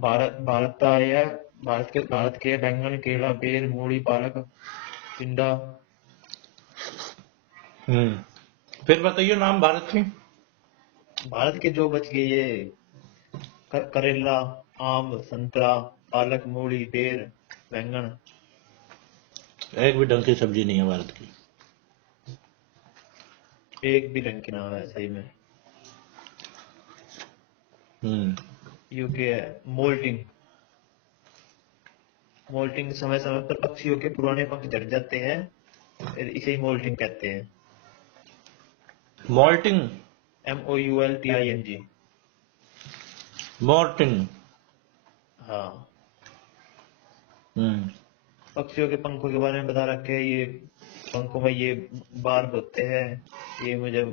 भारत भारत का है। भारत के बैंगन, केला, बेर, मूली, पालक, टिंडा। फिर बताइए नाम भारत की। भारत के जो बच गए ये करेला, आम, संतरा, पालक, मूली, बेर, बैंगन। एक भी ढंग की सब्जी नहीं है भारत की। एक भी रंग के नाम है सही में। हम्म यूके है मोल्टिंग। मोल्टिंग समय समय पर पक्षियों के पुराने पंख झड़ जाते हैं, इसे ही मोल्टिंग कहते हैं। मॉल्टिंग। MOULTING। मॉर्टिंग। हाँ, हम्म। पक्षियों के पंखों के बारे में बता रखे है। ये पंखों में ये बार होते हैं। ये मुझे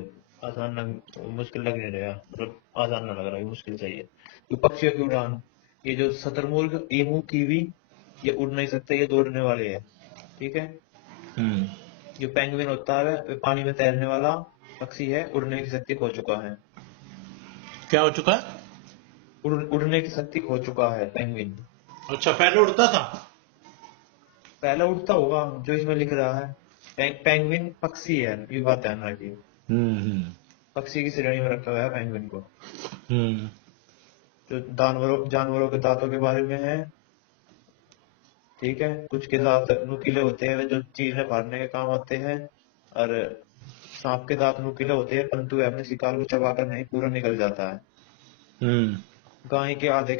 मुश्किल लग नहीं रहा, मतलब आसान ना लग रहा, ये मुश्किल चाहिए। तो पक्षियों की उड़ान, ये जो शतुरमुर्ग, ईमू, कीवी, ये उड़ नहीं सकते, ये दौड़ने वाले हैं। ठीक है। हम्म। जो पेंगुइन होता है वो पानी में तैरने वाला पक्षी है, उड़ने की शक्ति खो चुका है। क्या हो चुका है? उड़ने की शक्ति खो चुका है पेंगुइन। अच्छा, पहले उड़ता था। पहले उड़ता होगा जो इसमें लिख रहा है। पेंगुइन पक्षी है, ये बात ध्यान रखिए। हम्म। पक्षी की श्रेणी में रखा हुआ है पेंगुइन को। हम्म। जो जानवरों के दांतों के बारे में है। ठीक है, कुछ के दांत नुकीले होते हैं जो चीजें फाड़ने के काम आते हैं, और सांप के दांत नुकीले होते हैं परंतु वह अपने शिकार को चबाकर नहीं पूरा निकल जाता है। हम्म। गाय के आगे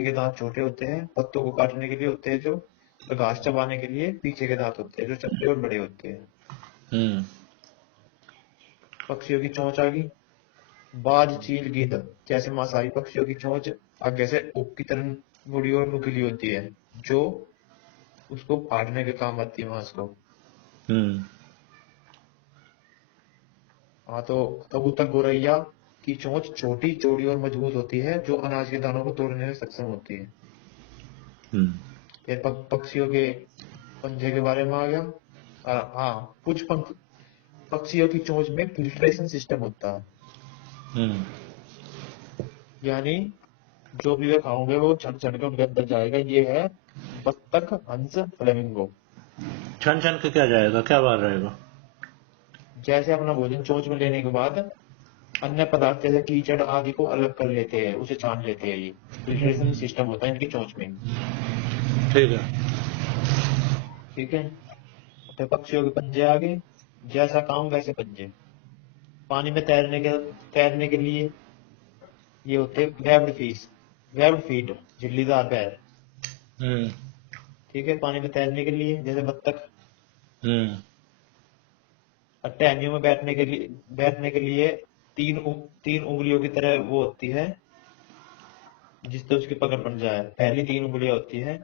के दांत छोटे होते हैं, पत्तों को काटने के लिए होते हैं जो, और घास चबाने के लिए पीछे के दांत होते हैं जो चपटे और बड़े होते हैं। हम्म। पक्षियों की चोंच आ गई। बाज, चील, गिद्ध जैसे मांसाहारी पक्षियों की चोंच आगे से हुक की तरह मुड़ी और नुकीली होती है, जो उसको फाड़ने के काम आती है मांस को। हम्म। हाँ, तो कबूतर, गोरैया की चोंच छोटी, चौड़ी और मजबूत होती है, जो अनाज के दानों को तोड़ने में सक्षम होती है। हम्म। फिर पक्षियों के पंजे के बारे में आ गया। हाँ, कुछ पक्षियों की चोंच में फिल्ट्रेशन सिस्टम होता है, हम्म। यानी जो भी वे खाओगे वो छन छन के उनके अंदर जाएगा। ये है बत्तख, हंस, फ्लेमिंगो। छन छन के क्या जाएगा, क्या बाहर रहेगा? जैसे अपना भोजन चोंच में लेने के बाद अन्य पदार्थ जैसे कीचड़ आदि को अलग कर लेते हैं, उसे छान लेते हैं। ये फिल्ट्रेशन सिस्टम होता है इनकी चोंच में। ठीक है। ठीक है। तो पक्षियों के पंजे आ गए। जैसा काम वैसे पंजे। पानी में तैरने के लिए ये होते हैं वेब्ड फीट, झिल्लीदार पैर। हम्म। ठीक है, पानी में तैरने के लिए जैसे बत्तख। हम्म। और टहनियों में बैठने के लिए तीन उंगलियों की तरह वो होती है, जिससे उसकी पकड़ बन जाए। पहली तीन उंगलियां होती है।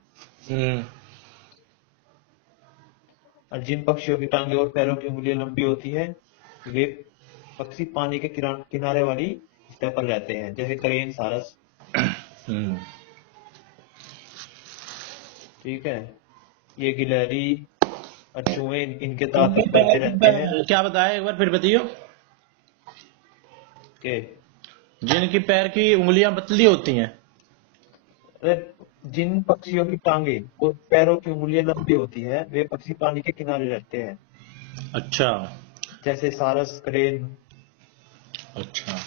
हम्म। और जिन पक्षियों की टांगे और पैरों की उंगलियां लंबी होती है, वे पक्षी पानी के किनारे वाली सतह पर रहते हैं, जैसे करेन, सारस। हम्म। ठीक है। ये गिलहरी और चूहे, इनके दांत निकलते रहते हैं। क्या बताया, एक बार फिर बताइयो। के जिनकी पैर की उंगलियां पतली होती हैं। अरे, जिन पक्षियों की टांगे और पैरों की उंगलियां लंबी होती है, वे पक्षी पानी के किनारे रहते हैं, अच्छा। जैसे सारस, करेन, अच्छा।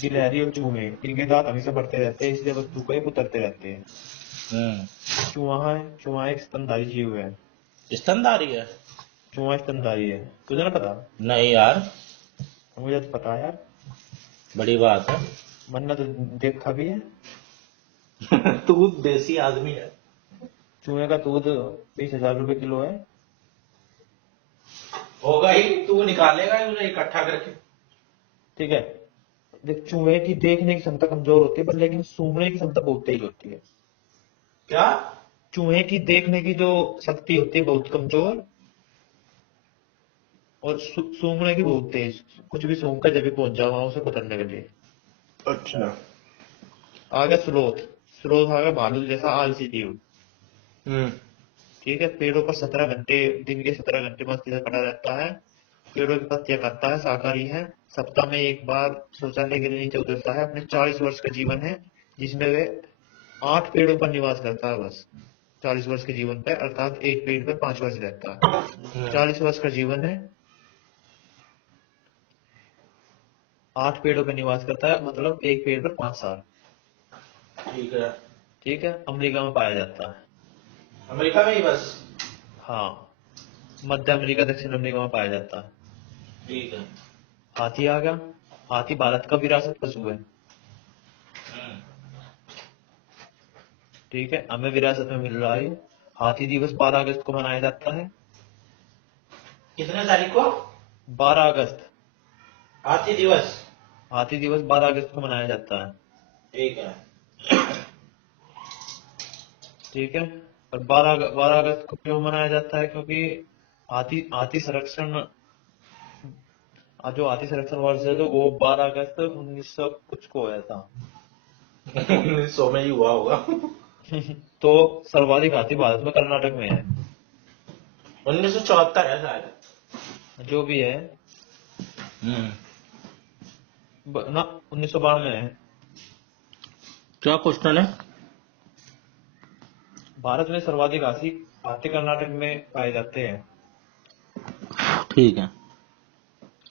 गिलहरी और चूहे। इनके दांत हमेशा बढ़ते रहते हैं, इसलिए वस्तु को ये उतरते रहते हैं। हम्म। चूहा एक स्तनधारी जीव है। स्तनधारी है? चूहा स्तनधारी है, तुझे ना पता? नहीं यार। मुझे तो पता है यार। बड़ी बात है। मन्ना तो देखा भी है। तू देसी आदमी है। चूहे का दूध 20,000 रुपए किलो है। होगा ही, तू निकालेगा ही उन्हें इकट्ठा करके। ठीक है। देख, चूहे की देखने की क्षमता कमजोर होती है, पर लेकिन सूंघने की क्षमता बहुत तेज होती है। क्या? चूहे की देखने की जो शक्ति होती है बहुत कमजोर, और सूंघने की बहुत तेज। कुछ भी सूंघ कर जब भी पहुंच जाओ वहां उसे पकड़ने के लिए। अच्छा। आ गया स्लोथ। स्लोथ आ गया भालू जैसा आलसी जीव। हम्म। ठीक है, पेड़ों पर 17 घंटे, दिन के 17 घंटे मस्ती से पड़ा रहता है। पेड़ों की पत्तियां खाता है, शाकाहारी है। सप्ताह में एक बार शौचालय के लिए नीचे उतरता है। अपने 40 वर्ष का जीवन है, जिसमें वे 8 पेड़ों पर निवास करता है बस। 40 वर्ष के जीवन पे, अर्थात एक पेड़ पे 5 वर्ष रहता है। 40 वर्ष का जीवन है, 8 पेड़ों पे निवास करता है, मतलब एक पेड़ पर 5 साल। ठीक है। ठीक है, अमेरिका में पाया जाता है। अमेरिका में ही बस? हाँ, मध्य अमेरिका, दक्षिण अमेरिका में पाया जाता है। ठीक है। हाथी आ गया। हाथी भारत का विरासत पशु है। ठीक है, हमें विरासत में मिल रहा है। हाथी दिवस 12 अगस्त को मनाया जाता है। कितने तारीख को? 12 अगस्त। हाथी दिवस। हाथी दिवस 12 अगस्त को मनाया जाता है। ठीक है। ठीक है। और 12 अगस्त को क्यों मनाया जाता है? क्योंकि हाथी हाथी संरक्षण, जो हाथी संरक्षण वर्ष है तो वो 12 अगस्त 1900 कुछ को होया था। 1900 में ही हुआ होगा। तो सर्वाधिक हाथी भारत में कर्नाटक में है। 1974 है शायद। जो भी है, हम्म। ना 1992 है। क्या क्वेश्चन है? भारत में सर्वाधिक हाथी हाथी कर्नाटक में पाए जाते हैं। ठीक है।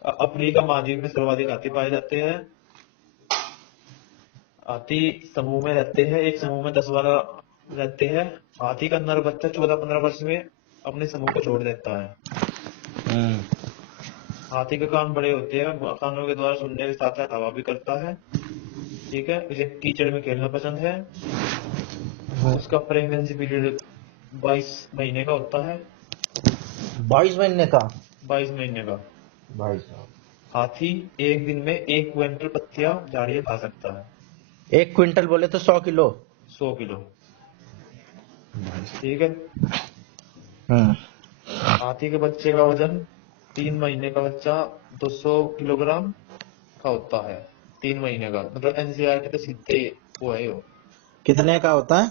अफ्रीका महाद्वीप में सर्वाधिक हाथी पाए जाते हैं। हाथी समूह में रहते हैं, एक समूह में 10-12 रहते हैं। हाथी का नर बच्चा 14-15 वर्ष में अपने समूह को छोड़ देता है। हम्म। हाथी के कान बड़े होते हैं, कानों के द्वारा सुनने के साथ साथ हवा भी करता है। ठीक है, इसे कीचड़ में खेलना पसंद है। उसका प्रेगनेंसी पीरियड 22 महीने का होता है। 22 महीने का? 22 महीने का। भाई साहब। हाथी एक दिन में 1 क्विंटल पत्तियां झाड़ियां खा सकता है। 1 क्विंटल बोले तो 100 किलो। 100 किलो। ठीक है। हम्म। हाथी के बच्चे का वजन, 3 महीने का बच्चा 200 किलोग्राम का होता है। 3 महीने का मतलब एनसीईआरटी तो सीधे वो है वो। कितने का होता है?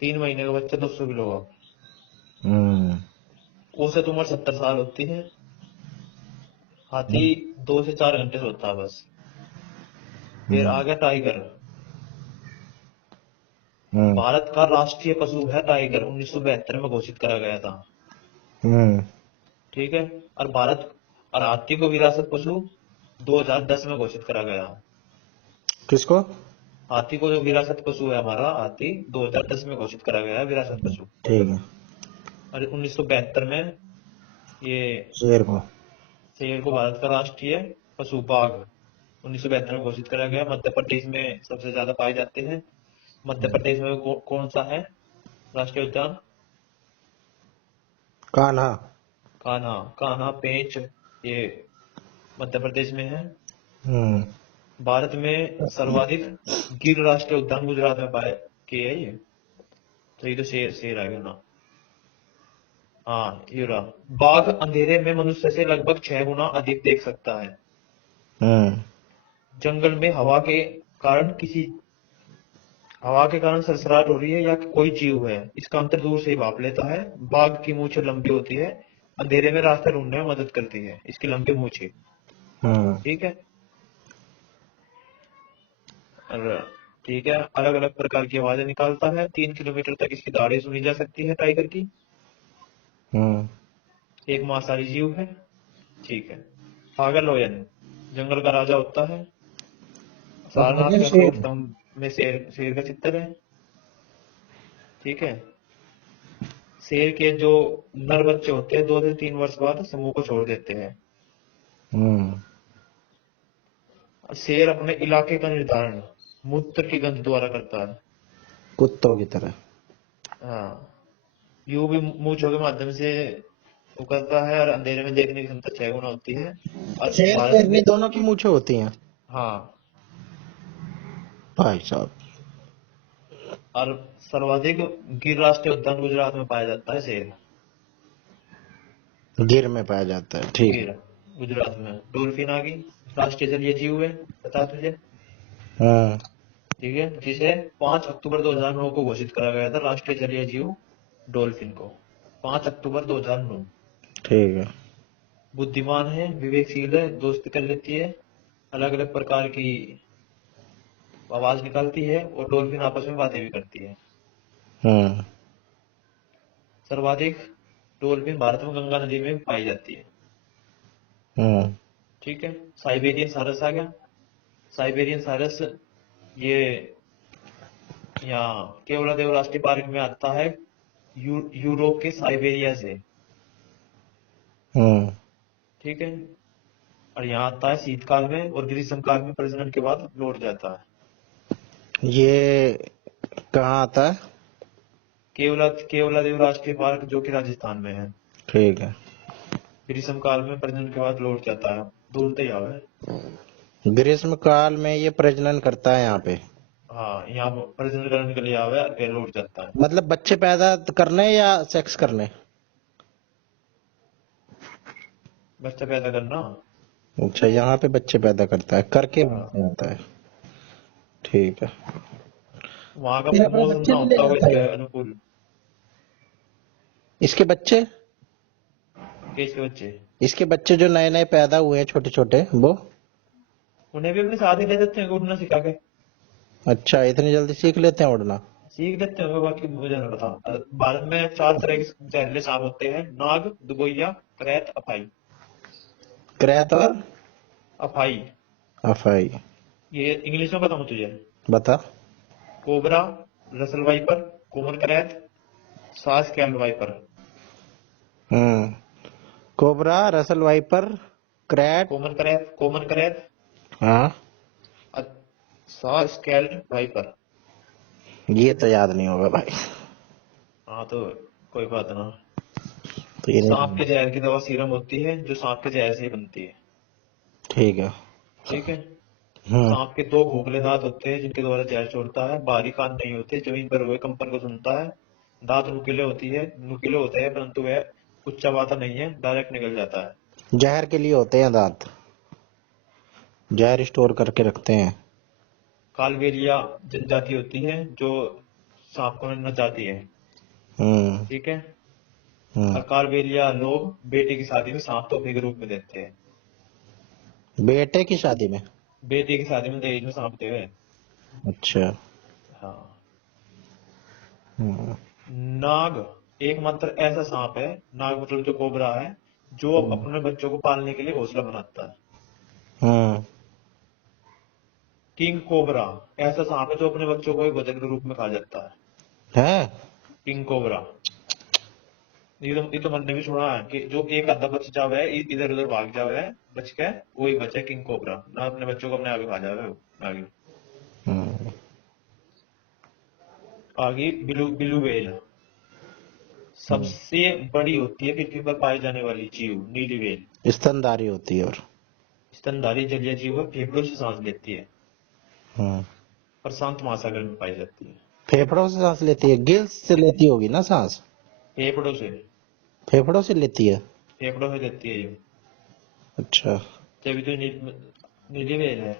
3 महीने का बच्चा 200 किलो का। हम्म। औसत उम्र 70 साल होती है। हाथी 2 से 4 घंटे सोता है बस। फिर आ गया टाइगर। हम्म। भारत का राष्ट्रीय पशु है टाइगर, 1972 में घोषित करा गया था। हम्म। ठीक है। और भारत और हाथी को विरासत पशु 2010 में घोषित करा गया। किसको? हाथी को जो विरासत पशु है हमारा हाथी 2010 में घोषित करा गया है विरासत पशु। ठीक है। और 1972 में ये शेर को। शेर को भारत का राष्ट्रीय पशु बाघ 1972 में घोषित करा गया। मध्य प्रदेश में सबसे ज्यादा पाए जाते हैं। मध्य प्रदेश में कौन सा है राष्ट्रीय उद्यान? कान्हा। कान्हा। कान्हा पेंच ये मध्य प्रदेश में है। हम्म। भारत में सर्वाधिक गिर राष्ट्रीय उद्यान गुजरात में पाए किए है ये। तो ये तो शेर शेर आ गया ना। हाँ ये रहा। बाघ अंधेरे में मनुष्य से लगभग 6 गुना अधिक देख सकता है। हम्म। जंगल में हवा के कारण सरसराहट हो रही है या कोई जीव है, इसका अंतर दूर से ही भाप लेता है। बाघ की मूंछ लंबी होती है, अंधेरे में रास्ता ढूंढने में मदद करती है इसकी लंबी मूंछें। हम्म। ठीक है। और ठीक है, अलग अलग प्रकार की आवाजें निकालता है। 3 किलोमीटर तक इसकी दाढ़ी सुनी जा सकती है टाइगर की। हम्म। एक मांसाहारी जीव है। ठीक है। सागर लोयन जंगल का राजा होता है। सारनाथ के अशोक शेर। स्तंभ में शेर शेर का चित्र है। ठीक है। शेर के जो नर बच्चे होते हैं 2 से 3 वर्ष बाद समूह को छोड़ देते हैं। हम्म। शेर अपने इलाके का निर्धारण मूत्र की गंध द्वारा करता है। कुत्तों की तरह। हाँ, यूं भी मूंछों के माध्यम से वो करता है और अंधेरे में देखने की क्षमता 6 गुना होती है। और शेर भारत में शेरनी दोनों की मूछें होती हैं? हाँ। भाई साहब। और सर्वाधिक गिर राष्ट्रीय उद्यान गुजरात में पाया जाता है शेर। गिर में पाया जाता है, ठीक है। गिर गुजरात में। डॉल्फिन आ गई, राष्ट्रीय जलीय जीव है, बता तुझे। हम्म। ठीक है, जिसे 5 अक्टूबर 2009 को घोषित करा गया था राष्ट्रीय जलीय जीव डॉल्फिन को। 5 अक्टूबर 2009। ठीक है। बुद्धिमान है, विवेकशील है, दोस्ती कर लेती है, अलग अलग प्रकार की आवाज निकालती है और डॉल्फिन आपस में बातें भी करती है। हम्म। सर्वाधिक डॉल्फिन भारत में गंगा नदी में पाई जाती है। हम्म। ठीक है। साइबेरियन सारस आ गया। साइबेरियन सारस ये यहाँ केवलादेव राष्ट्रीय पार्क में आता है, यूरोप के साइबेरिया से। हम्म। ठीक है। और यहाँ आता है शीतकाल में और ग्रीष्मकाल में प्रजनन के बाद लौट जाता है। ये कहाँ आता है? केवलादेव राष्ट्रीय पार्क जो कि राजस्थान में है। ठीक है। ग्रीष्म काल में प्रजनन के बाद लौट जाता है। ढूंढते ही आवे। ग्रीष्म काल में ये प्रजनन करता है यहाँ पे? हाँ, यहाँ पर प्रजनन करने के लिए आवे, फिर लौट जाता है। मतलब बच्चे पैदा करने या सेक्स करने? बच्चा पैदा करना। अच्छा, यहाँ पे बच्चे पैदा करता है, करके वहां हाँ, से आता है। ठीक है। वहाँ का फिर अपने मौसम बच्चे ना भी ले होता हो जाता इसके है अनुकूल। इसके बच्चे? केस के बच्चे, इसके बच्चे जो नए नए पैदा हुए हैं छोटे छोटे, वो? उन्हें भी अपने साथ ही ले जाते हैं उड़ना सिखा के। अच्छा, इतनी जल्दी सीख लेते हैं उड़ना? सीख लेते हैं, बाकी मुझे नहीं पता। भारत में 4 तरह के जहरीले सांप होते हैं: नाग, दुबैया, करैत, अफाई। क्रैत और अफाई, अफाई? ये इंग्लिश में बताऊं तुझे? बता। Cobra, Russell wiper, common krait, saw scaled viper. हम्म। Cobra, Russell viper, krait. Common krait, हाँ। सास कैल्ड वाइपर। ये तो याद नहीं होगा भाई। हाँ तो कोई बात ना। तो ये सांप नहीं। के जहर की दवा सीरम होती है, जो सांप के जहर से ही बनती है। ठीक है। ठीक है। हम्म। सांप के 2 खोखले दांत होते हैं, जिनके द्वारा जहर छोड़ता है। बाहरी कान नहीं होते, जमीन पर हुए कंपन को सुनता है। दांत नुकीले होते हैं, परंतु वह कुछ चबाता नहीं है, डायरेक्ट निकल जाता है। जहर के लिए होते हैं दांत, जहर स्टोर करके रखते हैं। कालबेलिया जनजाति होती है, जो सांप को नचाती है। हम्म। ठीक है। हम्म। और कालबेलिया लोग बेटे की शादी में सांप तोहफे के रूप में देते हैं। बेटे की शादी में? बेटे की शादी में दहेज में सांप दे हुए। अच्छा। हाँ। हम्म। नाग एकमात्र ऐसा सांप है, नाग मतलब जो कोबरा है, जो अपने बच्चों को पालने के लिए घोंसला बनाता है। हम्म। किंग कोबरा ऐसा सांप है जो अपने बच्चों को एक भोजन के रूप में खा जाता है। है? King cobra. ये तो मैंने भी सुना है कि जो एक आधा बच जावे है, इधर उधर भाग जावे है, बच के वही बचे किंग कोबरा ना, अपने बच्चों को अपने आगे खा जावे वो। आगे हम्म। आगे बिलू बिलू व्हेल सबसे बड़ी होती है पृथ्वी पर पाई जाने वाली जीव, नीली व्हेल। स्तनधारी होती है और? स्तनधारी जलीय जीव है, फेफड़ों से सांस लेती है। हम्म। प्रशांत महासागर में पाई जाती है। फेफड़ों से सांस लेती है? गिल्स से लेती होगी ना सांस? फेफड़ों से। फेफड़ों से लेती है? फेफड़ों से लेती है ये। अच्छा। तभी तो नीली व्हेल है।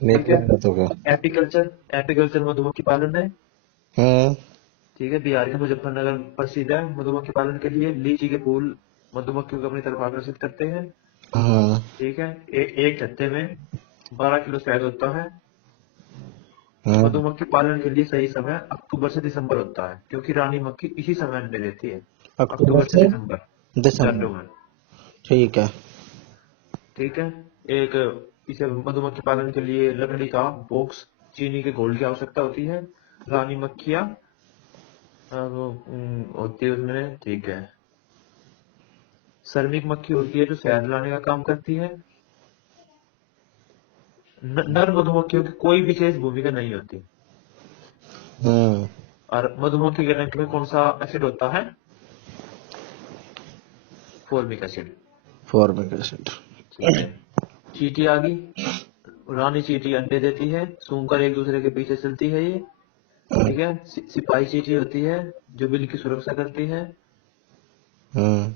ठीक लेती है। है तो क्या? एपीकल्चर, एपीकल्चर मधुमक्खी पालन है। हम्म। ठीक है। बिहार के मुजफ्फरनगर प्रसिद्ध है मधुमक्खी पालन के लिए। लीची के फूल मधुमक्खियों को अपनी तरफ आकर्षित करते हैं। हम्म। ठीक है। एक छत्ते में 12 किलो शहद होता है। हम्म। मधुमक्खी पालन के लिए सही समय अक्टूबर से दिसंबर होता है, क्योंकि रानी मक्खी इसी समय अंडे देती है। अक्टूबर अक्टूबर से से दिसंबर, दिसंबर? सर्दियों में। ठीक है। ठीक है। एक इसे मधुमक्खी पालन के लिए लकड़ी का बॉक्स, चीनी के घोल की आवश्यकता होती है। रानी मक्खियां होती है उसमें। ठीक है। श्रमिक मक्खी होती है जो शहद लाने का काम करती है। नर मधुमक्खियों की कोई विशेष भूमिका नहीं होती। हम्म। और मधुमक्खी के रंग में कौन सा एसिड होता है? Formic acid. Formic acid. ठीक है। चींटी आ गई। रानी चींटी अंडे देती है, सूंघकर एक दूसरे के पीछे चलती है ये। ठीक है। सिपाही चींटी होती है, जो बिल की सुरक्षा करती है। हम्म।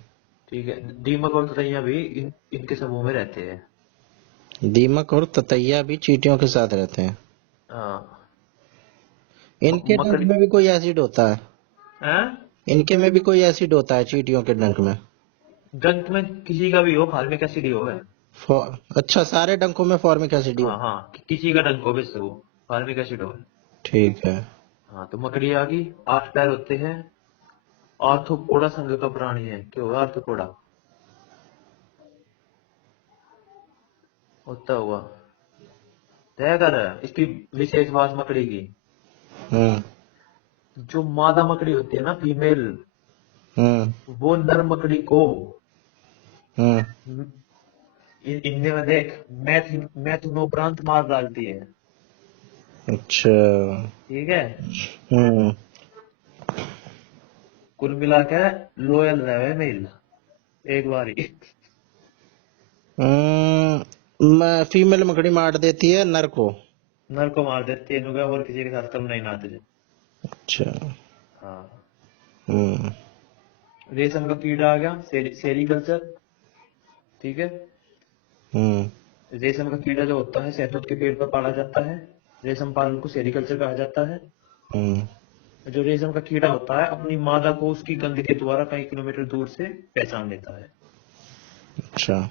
ठीक है। दीमक और ततैया भी इनके समूह में रहते हैं। दीमक और ततैया भी चींटियों के साथ रहते हैं? हाँ। इनके डंक मकड़ी में भी कोई एसिड होता है? है। इनके में भी कोई एसिड होता है चींटियों के डंक में? डंक में किसी का भी हो, फार्मिक एसिड ही हो है। अच्छा, सारे डंकों में फॉर्मिक एसिड ही हाँ होता हाँ, किसी का डंक हो वैसे वो फार्मिक एसिड हो। है? ठीक है। हाँ तो मकड़ी आ गई। 8 पैर होते हैं। आर्थ्रोपोडा संघ का प्राणी है। क्या होगा आर्थ्रोपोडा? होता हुआ तय कर इसकी विशेष बात मकड़ी की। हम्म। जो मादा मकड़ी होती है ना, फीमेल, हम्म। वो नर मकड़ी को हम्म। इनमें में देख मैथ मैथ उपरांत मार डालती है। अच्छा। ठीक है। हम्म। कुल मिला के लोयल रहे मेल एक बार ही। मैं फीमेल मकड़ी मार देती है नर को। नर को मार देते हैं और किसी के साथ कम नहीं नाते थे। अच्छा। हाँ। हम्म। रेशम का कीड़ा आ गया, सेरीकल्चर। ठीक है। हम्म। रेशम का कीड़ा जो होता है शहतूत के पेड़ पर पाला जाता है। रेशम पालन को सेरीकल्चर कहा जाता है। हम्म। जो रेशम का कीड़ा होता है अपनी मादा को उसकी गंध के द्वारा कई किलोमीटर दूर से पहचान लेता है। अच्छा।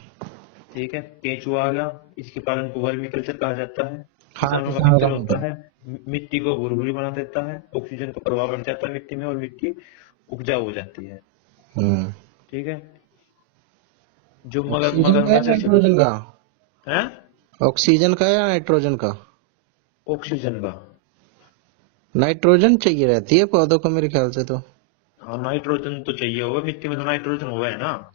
ठीक है। केंचुआ आ गया, इसके पालन को वर्मी कल्चर कहा जाता है। हाँ किसानों का किसान का मित्र होता मित्र। है। मिट्टी को भुरभुरी बना देता है, ऑक्सीजन का प्रभाव बढ़ जाता है मिट्टी में और मिट्टी उपजाऊ हो जाती है। हम्म। ठीक है। जो ऑक्सीजन का या मगरमच्छ नाइट्रोजन का? है। ऑक्सीजन का या नाइट्रोजन का? ऑक्सीजन का। नाइट्रोजन चाहिए रहती है पौधों को मेरे ख्याल से तो। हाँ नाइट्रोजन तो चाहिए होगा, मिट्टी में तो नाइट्रोजन होगा है ना।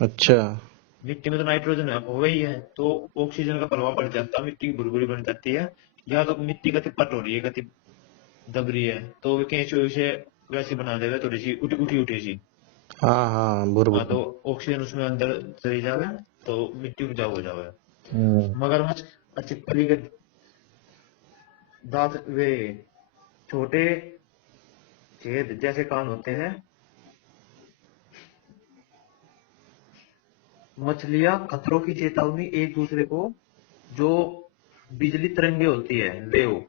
अच्छा। मिट्टी में तो नाइट्रोजन होगा ही है, तो ऑक्सीजन का प्रभाव बढ़ जाता है, मिट्टी की भुरभुरी बन जाती है। या तो मिट्टी गति पट हो रही है, गति दब रही है, तो केंचुए से वैसे बना देगा, थोड़ी सी उठी उठी उठी सी। हाँ हाँ हाँ, बुरबुर। तो ऑक्सीजन उसमें अंदर चली जावे, तो मिट्टी उपजाऊ हो जावे। हम्म। मगरमच्छ चिपकली के दांत वे छोटे छेद जैसे कान होते हैं। मछलियां खतरों की चेतावनी एक दूसरे को जो बिजली तरंगे होती है वेव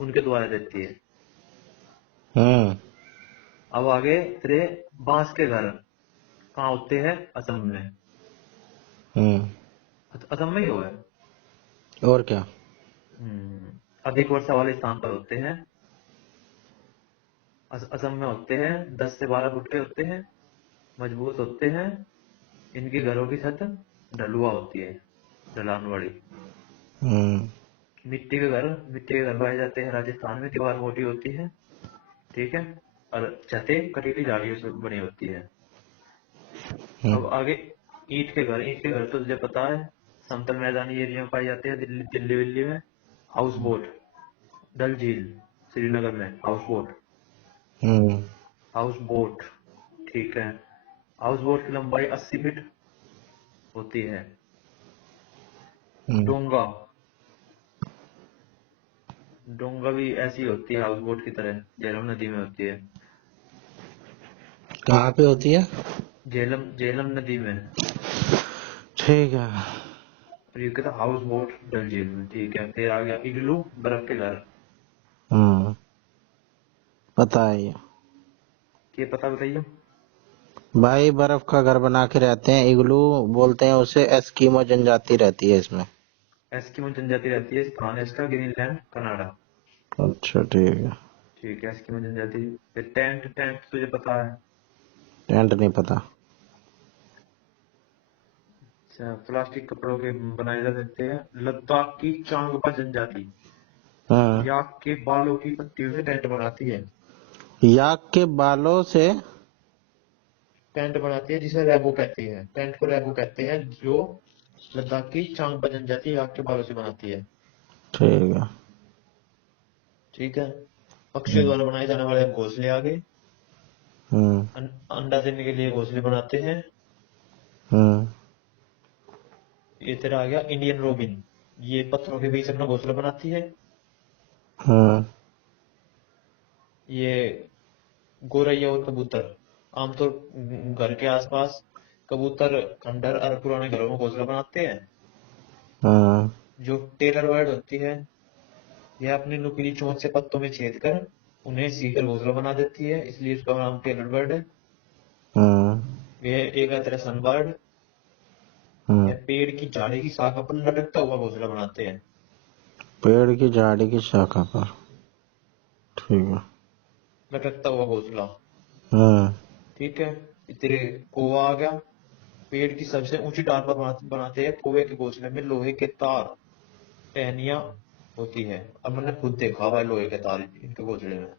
उनके द्वारा देती है। हम्म। अब आगे तेरे बांस के घर कहाँ होते हैं? असम में। हम्म। असम में ही हो है। और क्या? अधिक वर्षा वाले स्थान पर होते हैं। असम में होते हैं, 10 से 12 फुट के होते हैं, मजबूत होते हैं। इनके घरों की छत ढलुआ होती है, ढलान वाली। हम्म। मिट्टी के घर पाए जाते हैं राजस्थान में, दीवार मोटी होती है। ठीक है। और छतें कटीली झाड़ियों से बनी होती है। हम्म। अब आगे ईंट के घर तो तुझे पता है, समतल मैदानी एरिया में पाए जाते हैं, दिल्ली दिल्ली विल्ली में। हाउस बोट, डल झील श्रीनगर में हाउस बोट। हम्म। House boat. ठीक है। हाउस बोट की लंबाई 80 फीट होती है। हम्म। डोंगा, डोंगा भी ऐसी होती है हाउस बोट की तरह, झेलम नदी में होती है। कहाँ पे होती है? झेलम झेलम नदी में। ठीक है। और ये कहता हाउस बोट डल झील में। ठीक है। फिर आ गया इग्लू, बर्फ के घर। हम्म। पता है ये। ये पता बताइए। भाई बर्फ का घर बना के रहते हैं, इग्लू बोलते हैं उसे। एस्किमो जनजाति रहती है इसमें। एस्किमो जनजाति रहती है, स्थान है इसका ग्रीनलैंड कनाडा। अच्छा ठीक है। ठीक है, एस्किमो जनजाति। फिर टेंट, टेंट तुझे पता है। टेंट नहीं पता। अच्छा, प्लास्टिक कपड़ों के बनाए जा सकते हैं। लद्दाख की चांगबा जनजाति हाँ। याक के बालों की पत्तियों से टेंट बनाती है। याक के बालों से। टेंट बनाती है जिसे रेबो कहते हैं, टेंट को रेबो कहते हैं, जो लद्दाख की चांगबा जनजाति याक के बालों से बनाती है। ठीक है। ठीक है। पक्षियों हम्म। द्वारा बनाए जाने वाले घोंसले आगे। हम्म। अंडा देने के लिए घोंसले बनाते हैं। हम्म। ये तेरा आ गया इंडियन रोबिन। ये पत्थरों के बीच अपना घोंसला बनाती है। हम्म। ये गोरैया और कबूतर आमतौर घर के आसपास, कबूतर खंडर और पुराने घरों में घोंसला बनाते हैं। हम्म। जो टेलर बर्ड होती है, यह अपनी नुकीली चोंच से पत्तों में छेद कर उन्हें सीकर घोंसला बना देती है, इसलिए इसका नाम टेलर बर्ड है। हम्म। यह एक है तेरा सनबर्ड। हम्म। यह पेड़ की झाड़ी की शाखा पर लटकता हुआ घोंसला बनाते हैं। पेड़ की झाड़ी की शाखा पर। ठीक है। लटकता हुआ घोंसला। हम्म। ठीक है। तेरे कौवा आ गया। पेड़ की सबसे ऊंची डाल पर बनाते हैं। कौवे के घोंसले में लोहे के तार टहनियां होती है। अब मैंने खुद देखा हुआ है लोहे के तार इनके घोंसले में।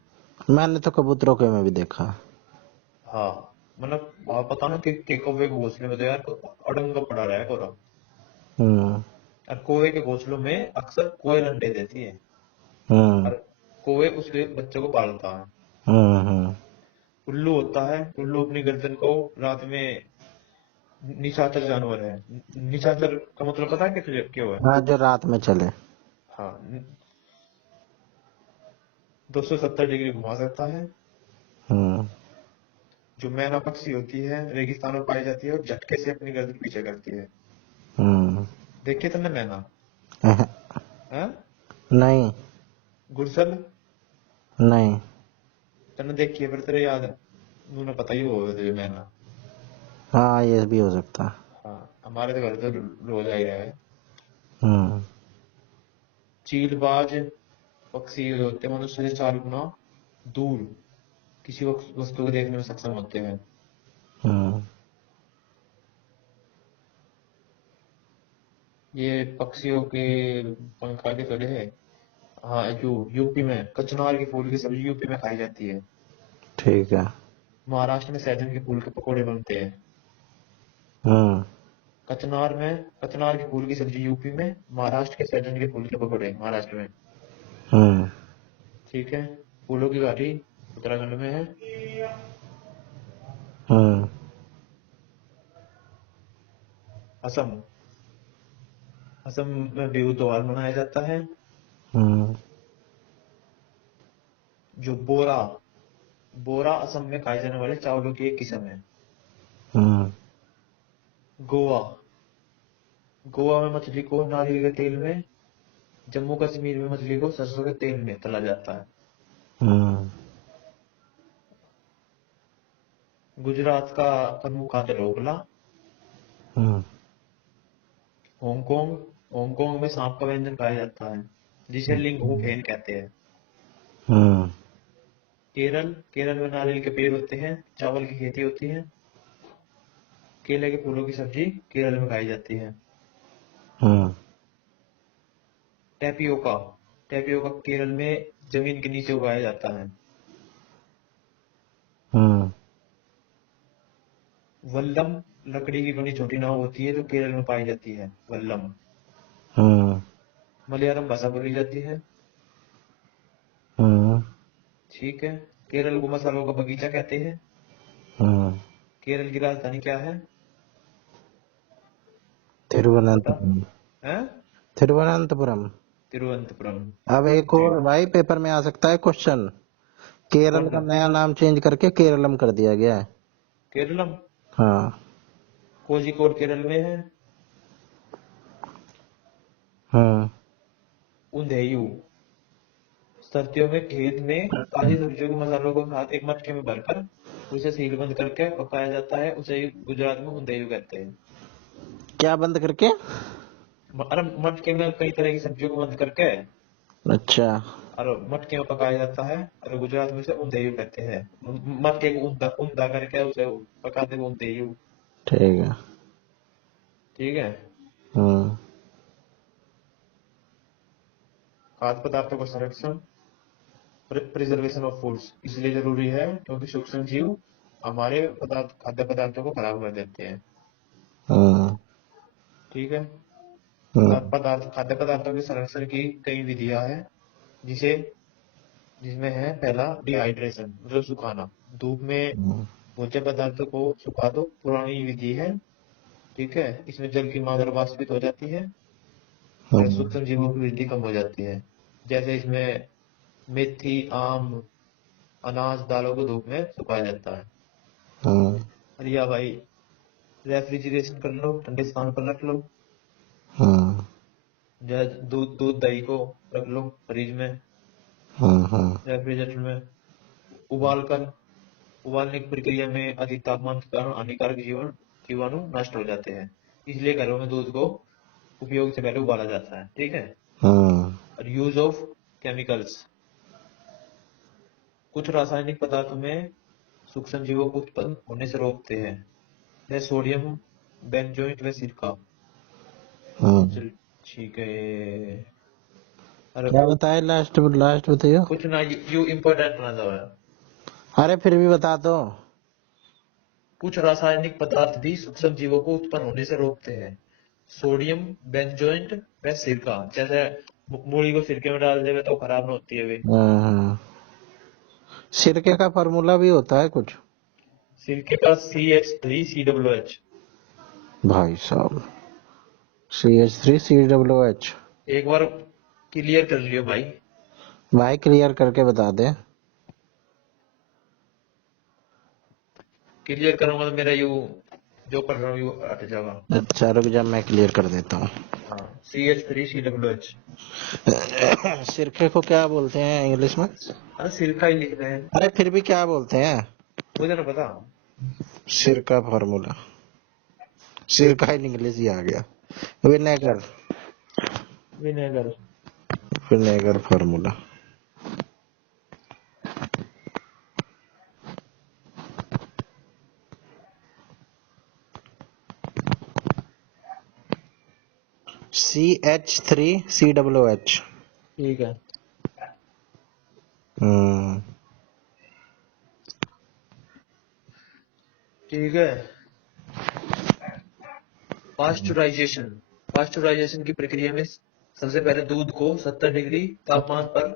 मैंने तो कबूतरों के में भी देखा। हाँ, मतलब पता ना कि कौवे के घोंसले में तो यार अड़ंगा पड़ा रहा है पूरा। हम्म। और कौवे के घोंसलों में अक्सर कोयल अंडे देती है। हम्म और कौवे उसके बच्चों को पालता है। हम्म। उल्लू होता है, उल्लू अपनी गर्दन को रात में, निशाचर जानवर है। निशाचर का मतलब पता है क्या क्यों है? हाँ, जो रात में चले। हाँ, 270 डिग्री घुमा सकता है। हम्म जो मैना पक्षी होती है, रेगिस्तान में पाई जाती है और झटके से अपनी गर्दन पीछे करती है। हम्म। देखिए तुमने मैना? एह, है? नहीं गुरसल? नहीं। तुमने देखी है? फिर तेरे याद है, तूने पता ही होगा तुझे मैना। हाँ, ये भी हो सकता है। हाँ, हमारे तो घर तो रोज आ ही रहा है। हम्म चीलबाज पक्षी होते हैं, मनुष्य से 4 गुना दूर किसी वस्तु को देखने में सक्षम होते हैं। हम्म ये पक्षियों के पंख आगे खड़े हैं। हाँ, जो यूपी में कचनार के फूल की सब्जी यूपी में खाई जाती है। ठीक है। महाराष्ट्र में सहजन के फूल के पकौड़े बनते हैं। हम्म कचनार के फूल की सब्जी यूपी में, महाराष्ट्र के सहजन के फूल के पकौड़े महाराष्ट्र में। हम्म ठीक है। फूलों की घाटी उत्तराखंड में है। हम्म असम, असम में बिहू त्योहार मनाया जाता है। हम्म जो बोरा, बोरा असम में खाए जाने वाले चावलों की एक किस्म है। हम्म गोवा, गोवा में मछली को नारियल के तेल में, जम्मू कश्मीर में मछली को सरसों के तेल में तला जाता है। हम्म गुजरात का प्रमुख खाद्य ढोकला। हम्म हांगकांग, हांगकांग में सांप का व्यंजन खाया जाता है जिसे लिंग फेन कहते हैं। हम्म केरल, केरल में नारियल के पेड़ होते हैं, चावल की खेती होती है। केले के फूलों की सब्जी केरल में खाई जाती है। हम्म टेपियोका, टेपियोका केरल में जमीन के नीचे उगाया जाता है। हम्म वल्लम, लकड़ी की बनी छोटी नाव होती है जो केरल में पाई जाती है, वल्लम। हम्म मलयालम भाषा बोली जाती है। हम्म ठीक है। केरल को मसालों का बगीचा कहते हैं। हम्म केरल की राजधानी क्या है? बता। तिरुवनंतपुरम। है? तिरुवनंतपुरम। तिरुवनंतपुरम। अब एक ओके। और भाई पेपर में आ सकता है क्वेश्चन। केरल कौन का सा? नया नाम चेंज करके केरलम कर दिया गया है। केरलम? हाँ। कोझिकोड केरल में है। हम्म उंधेयू, सर्दियों में खेत में ताजी सब्जियों के मसालों को साथ एक मटके में भरकर उसे सील बंद करके पकाया जाता है, उसे गुजरात में उंधेयू कहते हैं। क्या बंद करके? अरे, मटके में कई तरह की सब्जियों को बंद करके अच्छा। और मटके में पकाया जाता है, और गुजरात में उसे उंधेयू कहते हैं। मटके को ऊंधा ऊंधा करके उसे पकाते हैं उंधेयू। ठीक है। ठीक है। हम्म खाद्य पदार्थों का संरक्षण, प्रिजर्वेशन ऑफ फूड्स इसलिए जरूरी है क्योंकि सूक्ष्म जीव हमारे खाद्य पदार्थों को खराब कर देते हैं। हम्म ठीक है। हम्म खाद्य पदार्थों के संरक्षण की कई विधियां हैं, जिसे जिसमें है पहला डिहाइड्रेशन, मतलब सुखाना। धूप में हम्म भोज्य पदार्थों को सुखा दो, पुरानी विधि है। ठीक है। इसमें जल की मात्रा वाष्पित हो जाती है और हम्म सूक्ष्म जीवों की वृद्धि कम हो जाती है। जैसे इसमें मेथी, आम, अनाज, दालों को धूप में सुखाया जाता है। हम्म और या भाई, रेफ्रिजरेशन कर लो, ठंडे स्थान पर रख लो। हम्म जैसे दूध दूध दही को रख लो फ्रिज में, हम्म रेफ्रिजरेटर में उबाल कर। उबालने की प्रक्रिया में अधिक तापमान के कारण हानिकारक जीवाणु नष्ट हो जाते हैं। इसलिए घरों में दूध को उपयोग से पहले उबाला जाता है। ठीक है। हम्म और यूज ऑफ केमिकल्स, कुछ रासायनिक पदार्थों में सूक्ष्म जीवों को उत्पन्न होने से रोकते हैं, जैसे सोडियम बेंजोइट व सिरका। हम्म। चल, ठीक है। अरे, क्या बताए? लास्ट लास्ट बताइयो। कुछ ना, यू इम्पोर्टेंट ना दो। अरे फिर भी बता दो। कुछ रासायनिक पदार्थ भी सूक्ष्म जीवों को उत्पन्न होने से रोकते हैं, सोडियम बेंजोइट व सिरका। जैसे मूली को सिरके में डाल देवे तो खराब ना होती है वे। हम्म। सिरके का फार्मूला भी होता है कुछ? सिरके का CH3COOH। भाई साहब, CH3COOH। एक बार क्लियर कर लियो भाई। भाई क्लियर करके बता दे। क्लियर करूंगा तो मेरा यू जो पढ़ रहा हूँ यू हट जाएगा। अच्छा रुक जा, मैं क्लियर कर देता हूँ। हाँ, CH3COOH। सिरके को क्या बोलते हैं इंग्लिश में? अरे सिरका ही लिख रहे हैं, अरे फिर भी क्या बोलते हैं? मुझे ना पता। सिरका फार्मूला, सिरका इंग्लिश ही आ गया। Vinegar, vinegar. Vinegar formula. CH3COOH। ठीक है। हम्म। ठीक है। पास्चुराइजेशन। पास्चुराइजेशन की प्रक्रिया में सबसे पहले दूध को 70 डिग्री तापमान पर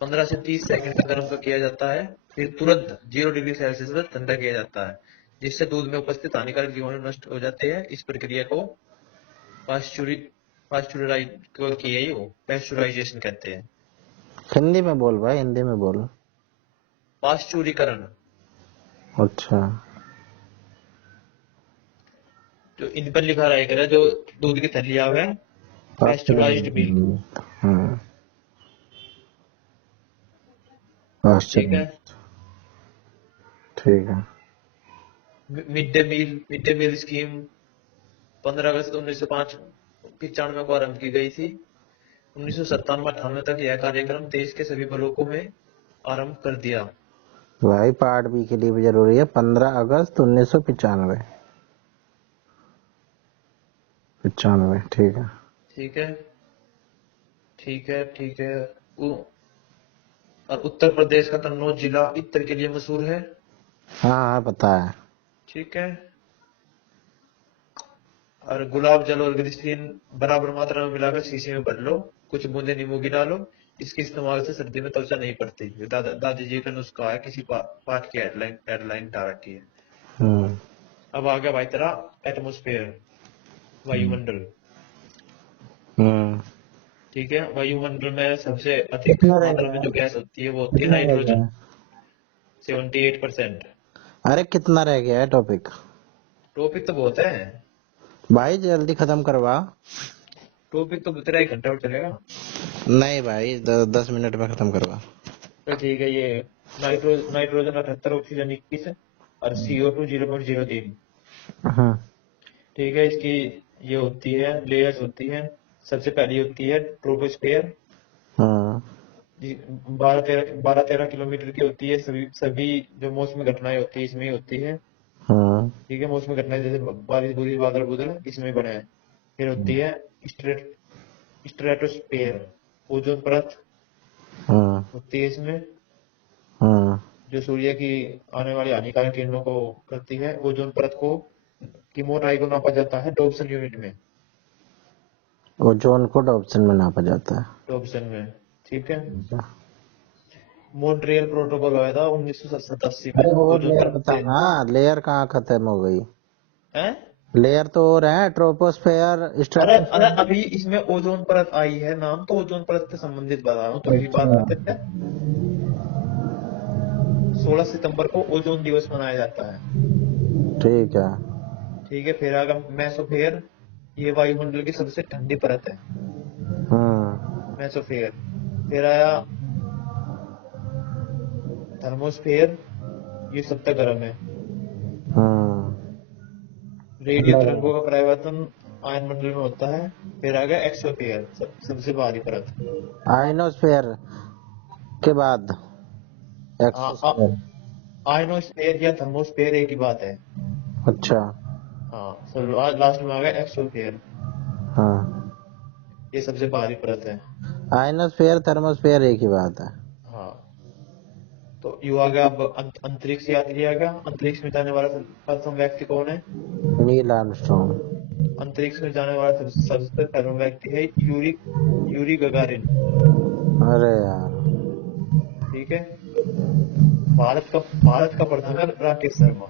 15 से 30 सेकंड तक गर्म किया जाता है। फिर तुरंत 0 डिग्री सेल्सियस पर ठंडा किया जाता है, जिससे दूध में उपस्थित हानिकारक जीवाणु नष्ट हो जाते हैं। इस प्रक्रिया को पास्चुरी पास्चुराइज की है, वो पैस्चुराइजेशन कहते हैं। हिंदी में बोल भाई, हिंदी में बोल। पास्चुरीकरण। अच्छा। जो इन पर लिखा रहेगा, जो दूध की थैलियां है, पैस्चुराइज्ड मिल्क। हम्म। ठीक है। ठीक है। मिड डे मील स्कीम 15 अगस्त 1995 को आरंभ की गई थी। 1997-98 तक यह कार्यक्रम देश के सभी ब्लॉकों में आरंभ कर दिया। भाई पार्ट बी के लिए भी जरूरी है। 15 अगस्त 1995। 95, ठीक है। ठीक है। ठीक है। ठीक है। और उत्तर प्रदेश का कन्नौज जिला इत्र के लिए मशहूर है। हाँ हाँ पता है। ठीक है। और गुलाब जल और ग्लिसरीन बराबर मात्रा में मिलाकर शीशे में भर लो, कुछ बूंदे नींबू की डालो। इसके इस्तेमाल से सर्दी में त्वचा नहीं पड़ती। ये दादी जी का नुस्खा है, किसी पाठ की हेडलाइन हेडलाइन डाल रखी है। हम्म। अब आ गया भाई तेरा एटमोस्फेयर, वायुमंडल। हम्म। ठीक है। वायुमंडल में सबसे अधिक कितना रह मात्रा में गया? जो गैस होती है वो होती है कितना रह नाइट्रोजन। गया? 78%। अरे कितना रह गया है टॉपिक? टॉपिक तो बहुत है। भाई जल्दी खत्म करवा। टॉपिक तो तेरा 1 घंटा और चलेगा। नहीं भाई 10 मिनट में खत्म करवा। तो ठीक है। ये नाइट्रोजन 78, ऑक्सीजन 21 और CO2 0.03। हाँ। ठीक है। इसकी ये होती है, लेयर्स होती है। सबसे पहली होती है ट्रोपोस्फेयर। हाँ। 12-13 किलोमीटर की होती है। सभी सभी जो मौसमी घटनाएं होती है इसमें ही होती है। हाँ। ठीक है। मौसमी घटनाएं जैसे बारिश, बुरी, बादल, बुदल इसमें बने हैं। फिर होती है स्ट्रेटोस्फेयर, ओजोन परत हाँ। होती है इसमें, हाँ। जो सूर्य की आने वाली हानिकारक किरणों को करती है। ओजोन परत को की मोटाई को नापा जाता है डॉप्सन यूनिट में। ओजोन को डॉप्सन में नापा जाता है। डॉप्सन में। ठीक है। मॉन्ट्रियल प्रोटोकॉल आया था 1987 में अरे वो ओजोन लेयर परत बता से। ना, लेयर कहाँ खत्म हो गई? है। लेयर तो और है, ट्रोपोस्फेयर, अरे अरे स्ट्रेटोस्फेयर। अभी इसमें ओजोन परत आई है, नाम तो ओजोन परत से संबंधित बता रहा हूँ, तो यही बात अच्छा करते हैं। 16 सितंबर को ओजोन दिवस मनाया जाता है। ठीक है। ठीक है। फिर आगे मेसोफेयर, ये वायुमंडल की सबसे ठंडी परत है, हाँ। मेसोफेयर। फिर आया थर्मोस्फेयर, ये सबसे गर्म है। हाँ। रेडियो ठंडा तरंगों है। का परावर्तन आयनमंडल में होता है। फिर आ गया एक्सोफेयर, सबसे बाहरी परत। आइनोस्फेयर के बाद एक्सोस्फेयर। आयनोस्फेयर या थर्मोस्फेयर एक ही बात है। अच्छा। हाँ, सर लास्ट में आ गया एक्सोफेयर, हाँ। ये सबसे बाहरी परत है। आइनोस्फेयर थर्मोस्फेयर एक ही बात है। हाँ। तो यू आ गया। अब अंतरिक्ष यात्री आ गया। अंतरिक्ष में जाने वाला प्रथम व्यक्ति कौन है? Neil Armstrong. अंतरिक्ष में जाने वाला सबसे पहला व्यक्ति है यूरी यूरी गगारिन। अरे यार। ठीक है। भारत का प्रथम है राकेश शर्मा।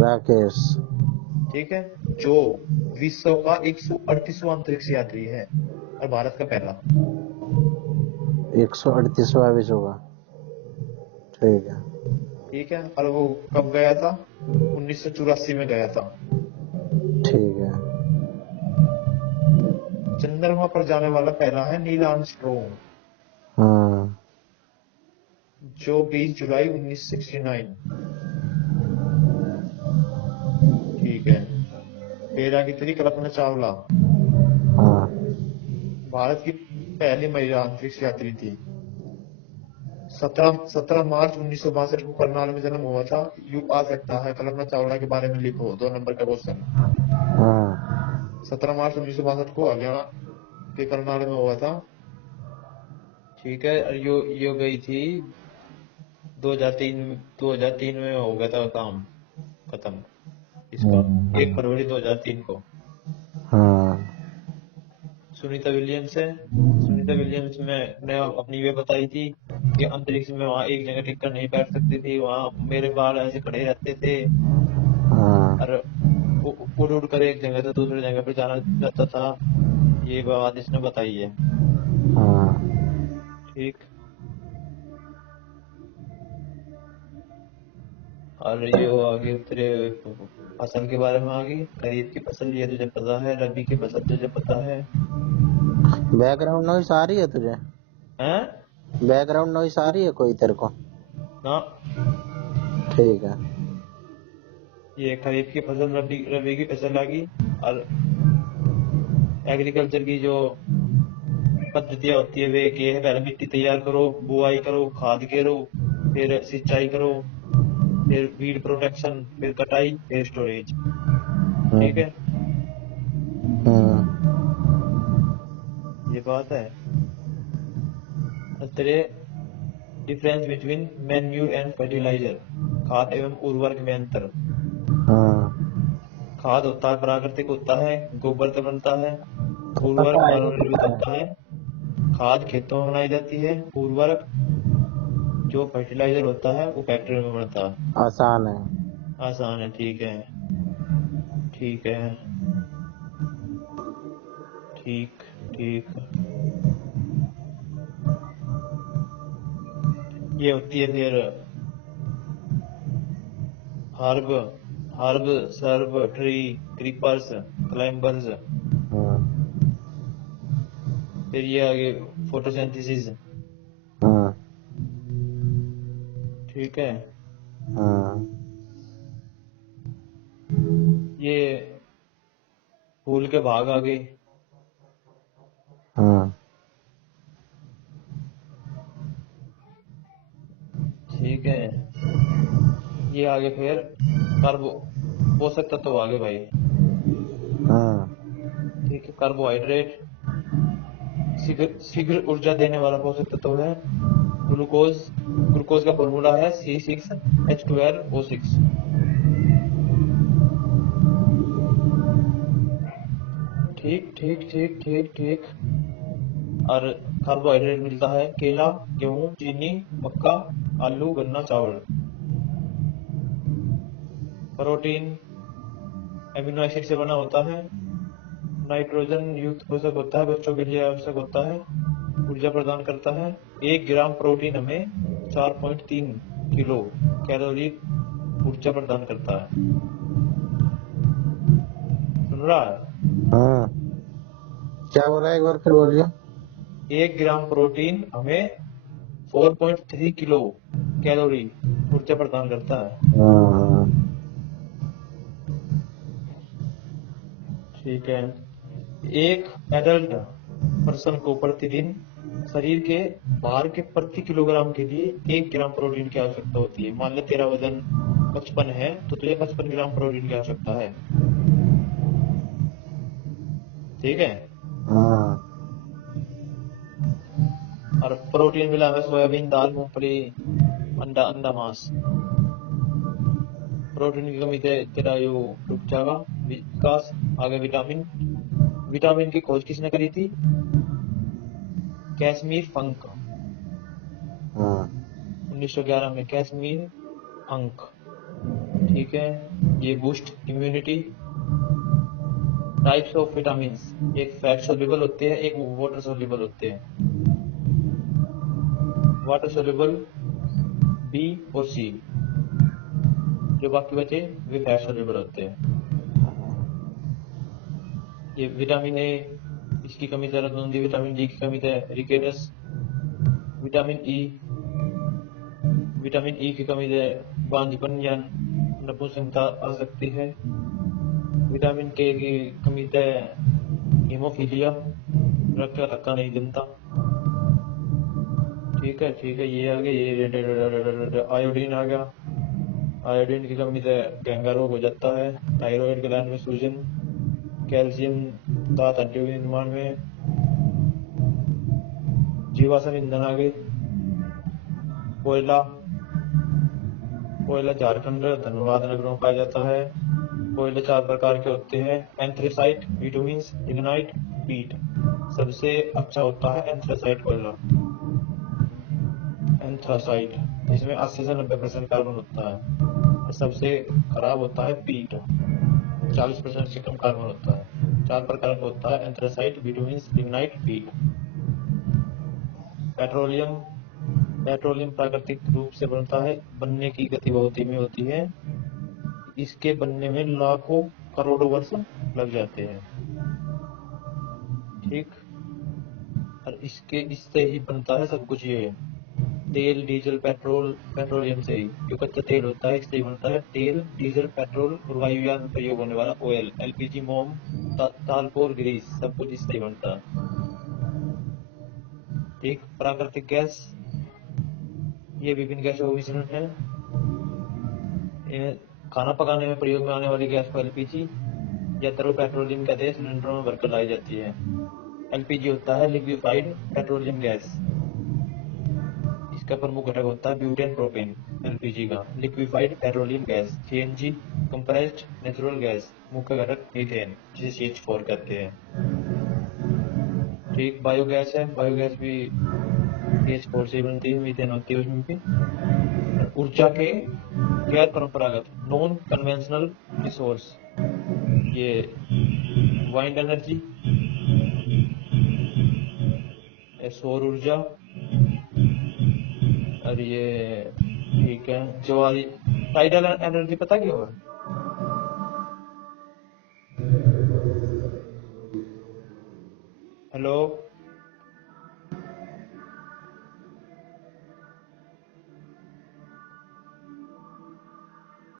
राकेश। ठीक है। जो विश्व का 138वां अंतरिक्ष यात्री है और भारत का पहला। 138वां विश्व का। ठीक है। ठीक है। और वो कब गया था? 1984 में गया था। ठीक है। चंद्रमा पर जाने वाला पहला है नील आर्मस्ट्रॉन्ग, हाँ। जो 20 जुलाई 1969। ठीक है। फिर आगे थी कल्पना चावला, हाँ। भारत की पहली महिला अंतरिक्ष यात्री थी। 17 मार्च 1962 को करनाल में जन्म हुआ था। यू आ सकता है कल्पना चावला के बारे में लिखो, 2 नंबर का क्वेश्चन। हाँ। 17 मार्च 1962 को हरियाणा के करनाल में हुआ था। ठीक है। और यो गई थी 2003 में हो गया था काम खत्म इसका, 1 फरवरी 2003 को। हाँ। सुनीता विलियम्स है। सुनीता विलियम्स ने अपनी ये बताई थी कि अंतरिक्ष में वहां एक जगह टिककर नहीं बैठ सकती थी, वहां मेरे बाल ऐसे खड़े रहते थे हाँ। और उड़ उड़ कर एक जगह से दूसरी जगह पे जाना जाता था। ये बात इसने बताई है। हाँ। ठीक। और ये वो आगे तेरे फसल के बारे में आ गई। खरीफ की फसल ये तुझे पता है, रबी की फसल तुझे पता है। बैकग्राउंड नॉइस आ रही है तुझे? हैं? बैकग्राउंड नॉइस आ रही है कोई तेरे को? ना। ठीक है। ये खरीफ की फसल, रबी की फसल आ गई। और एग्रीकल्चर की जो पद्धतियां होती है वे ये है, पहले मिट्टी तैयार करो, बुआई करो, खाद करो, फिर सिंचाई करो, फिर वीड प्रोटेक्शन, फिर कटाई, फिर स्टोरेज। ठीक है। हम्म। ये बात है। तेरे difference between manure and fertiliser, खाद एवं उर्वरक में अंतर। हाँ। खाद होता है प्राकृतिक होता है, गोबर से बनता है। उर्वरक पता है मानव ये निर्मित पता होता है। खाद खेतों में बनाई जाती है। उर्वरक जो फर्टिलाइजर होता है वो फैक्ट्री में बनता है। है। आसान है। आसान है। ठीक है। ठीक है। ठीक। ठीक। ये होती है फिर herb herb SERB tree creepers climbers. हाँ। फिर ये आगे फोटोसिंथेसिस। हाँ। ठीक है। हाँ। ये फूल के भाग आ गए। हाँ। ठीक है। ये आगे फिर कार्बो पोषक तत्व आ गए भाई। हाँ। ठीक है। कार्बोहाइड्रेट शीघ्र शीघ्र ऊर्जा देने वाला पोषक तत्व है ग्लूकोज। ग्लूकोज का फॉर्मूला है C6H12O6। ठीक ठीक ठीक ठीक ठीक। और कार्बोहाइड्रेट मिलता है केला, गेहूं, चीनी, मक्का, आलू, गन्ना, चावल। प्रोटीन एमिनो एसिड से बना होता है। नाइट्रोजन युक्त पोषक होता है, बच्चों के लिए आवश्यक होता है, ऊर्जा प्रदान करता है। 1 ग्राम प्रोटीन हमें 4.3 किलो कैलोरी ऊर्जा प्रदान करता है। सुन रहा है? हाँ। क्या बोला एक बार फिर बोलिए? 1 ग्राम प्रोटीन हमें 4.3 किलो कैलोरी ऊर्जा प्रदान करता है। हाँ। ठीक है। एक एडल्ट पर्सन को प्रतिदिन शरीर के भार के प्रति किलोग्राम के लिए 1 ग्राम प्रोटीन की आवश्यकता होती है। मान ले तेरा वजन 55 है तो तुझे 55 ग्राम प्रोटीन की आवश्यकता है। ठीक है। हाँ। और प्रोटीन मिला है सोयाबीन, दाल, मूंगफली, अंडा, अंडा मांस। प्रोटीन की कमी से तेरा यो रुक जाएगा विकास। आगे विटामिन, विटामिन की खोज किसने करी थी? कैसमीर फंक, हाँ 1911 में कैसमीर फंक। ठीक है, ये boost immunity. Types of vitamin, एक फैट सोल्यूबल होते हैं, एक वाटर सोल्यूबल होते हैं। वाटर सोल्यूबल बी और सी, जो बाकी बचे वे फैट सोल्यूबल होते हैं। ये विटामिन ए, इसकी कमी से दर्द होती है, विटामिन डी की कमी से rickets, vitamin E, vitamin E की कमी से बांझपन या नपुंसकता आ सकती है, विटामिन के की कमी से हीमोफीलिया, रक्त का थक्का नहीं जमता। ठीक है, ये आ गया, ये आयोडीन आ गया, आयोडीन की कमी से गहंगा रोग हो जाता है, थायराइड ग्लैंड में सूजन, कैल्शियम दांत हड्डियों के निर्माण में, जीवाश्म ईंधन आ गए, कोयला, कोयला झारखंड धनबाद नगरों में पाया जाता है। कोयले 4 प्रकार के होते हैं, एंथ्रेसाइट, बिटुमिन्स, लिग्नाइट, पीट। सबसे अच्छा होता है एंथ्रेसाइट कोयला, एंथ्रासाइट, इसमें 80 से 90% कार्बन होता है। सबसे खराब होता है पीट, 40% से कम कार्बन होता है। 4 प्रकार का होता है, एंथ्रासाइट, बिटुमिन्स, लिग्नाइट, पीट। पेट्रोलियम, पेट्रोलियम प्राकृतिक रूप से बनता है, बनने की गति बहुत धीमी होती है, इसके बनने में लाखों करोड़ों वर्ष लग जाते हैं। ठीक, और इससे ही बनता है सब कुछ। ये तेल, डीजल, पेट्रोल, पेट्रोलियम से ही जो कच्चा तेल होता है इससे ही बनता है तेल, डीजल, पेट्रोल और वायुयान में प्रयोग होने वाला ऑयल, एलपीजी, मोम, तालपोर, ग्रीस, सब कुछ इससे ही बनता है। ठीक, प्राकृतिक गैस, ये विभिन्न गैसों का मिश्रण है। खाना पकाने में प्रयोग में आने वाली गैस को एलपीजी या तरल पेट्रोलियम कहते हैं, सिलेंडरों में भरकर लाई जाती है। एलपीजी होता है लिक्विफाइड पेट्रोलियम गैस, इसका प्रमुख घटक होता है ब्यूटेन प्रोपेन। एलपीजी का liquefied petroleum gas, CNG compressed natural gas, मुख्य घटक मीथेन जिसे CH4 कहते हैं। ठीक, बायोगैस है, बायोगैस भी CH4 से बनती है, मीथेन होती है उसमें भी। ऊर्जा के गैर परंपरागत नॉन कन्वेंशनल रिसोर्स, ये वाइंड एनर्जी, सौर ऊर्जा, और ये ठीक है ज्वारी। टाइडल एनर्जी पता क्या है? हेलो।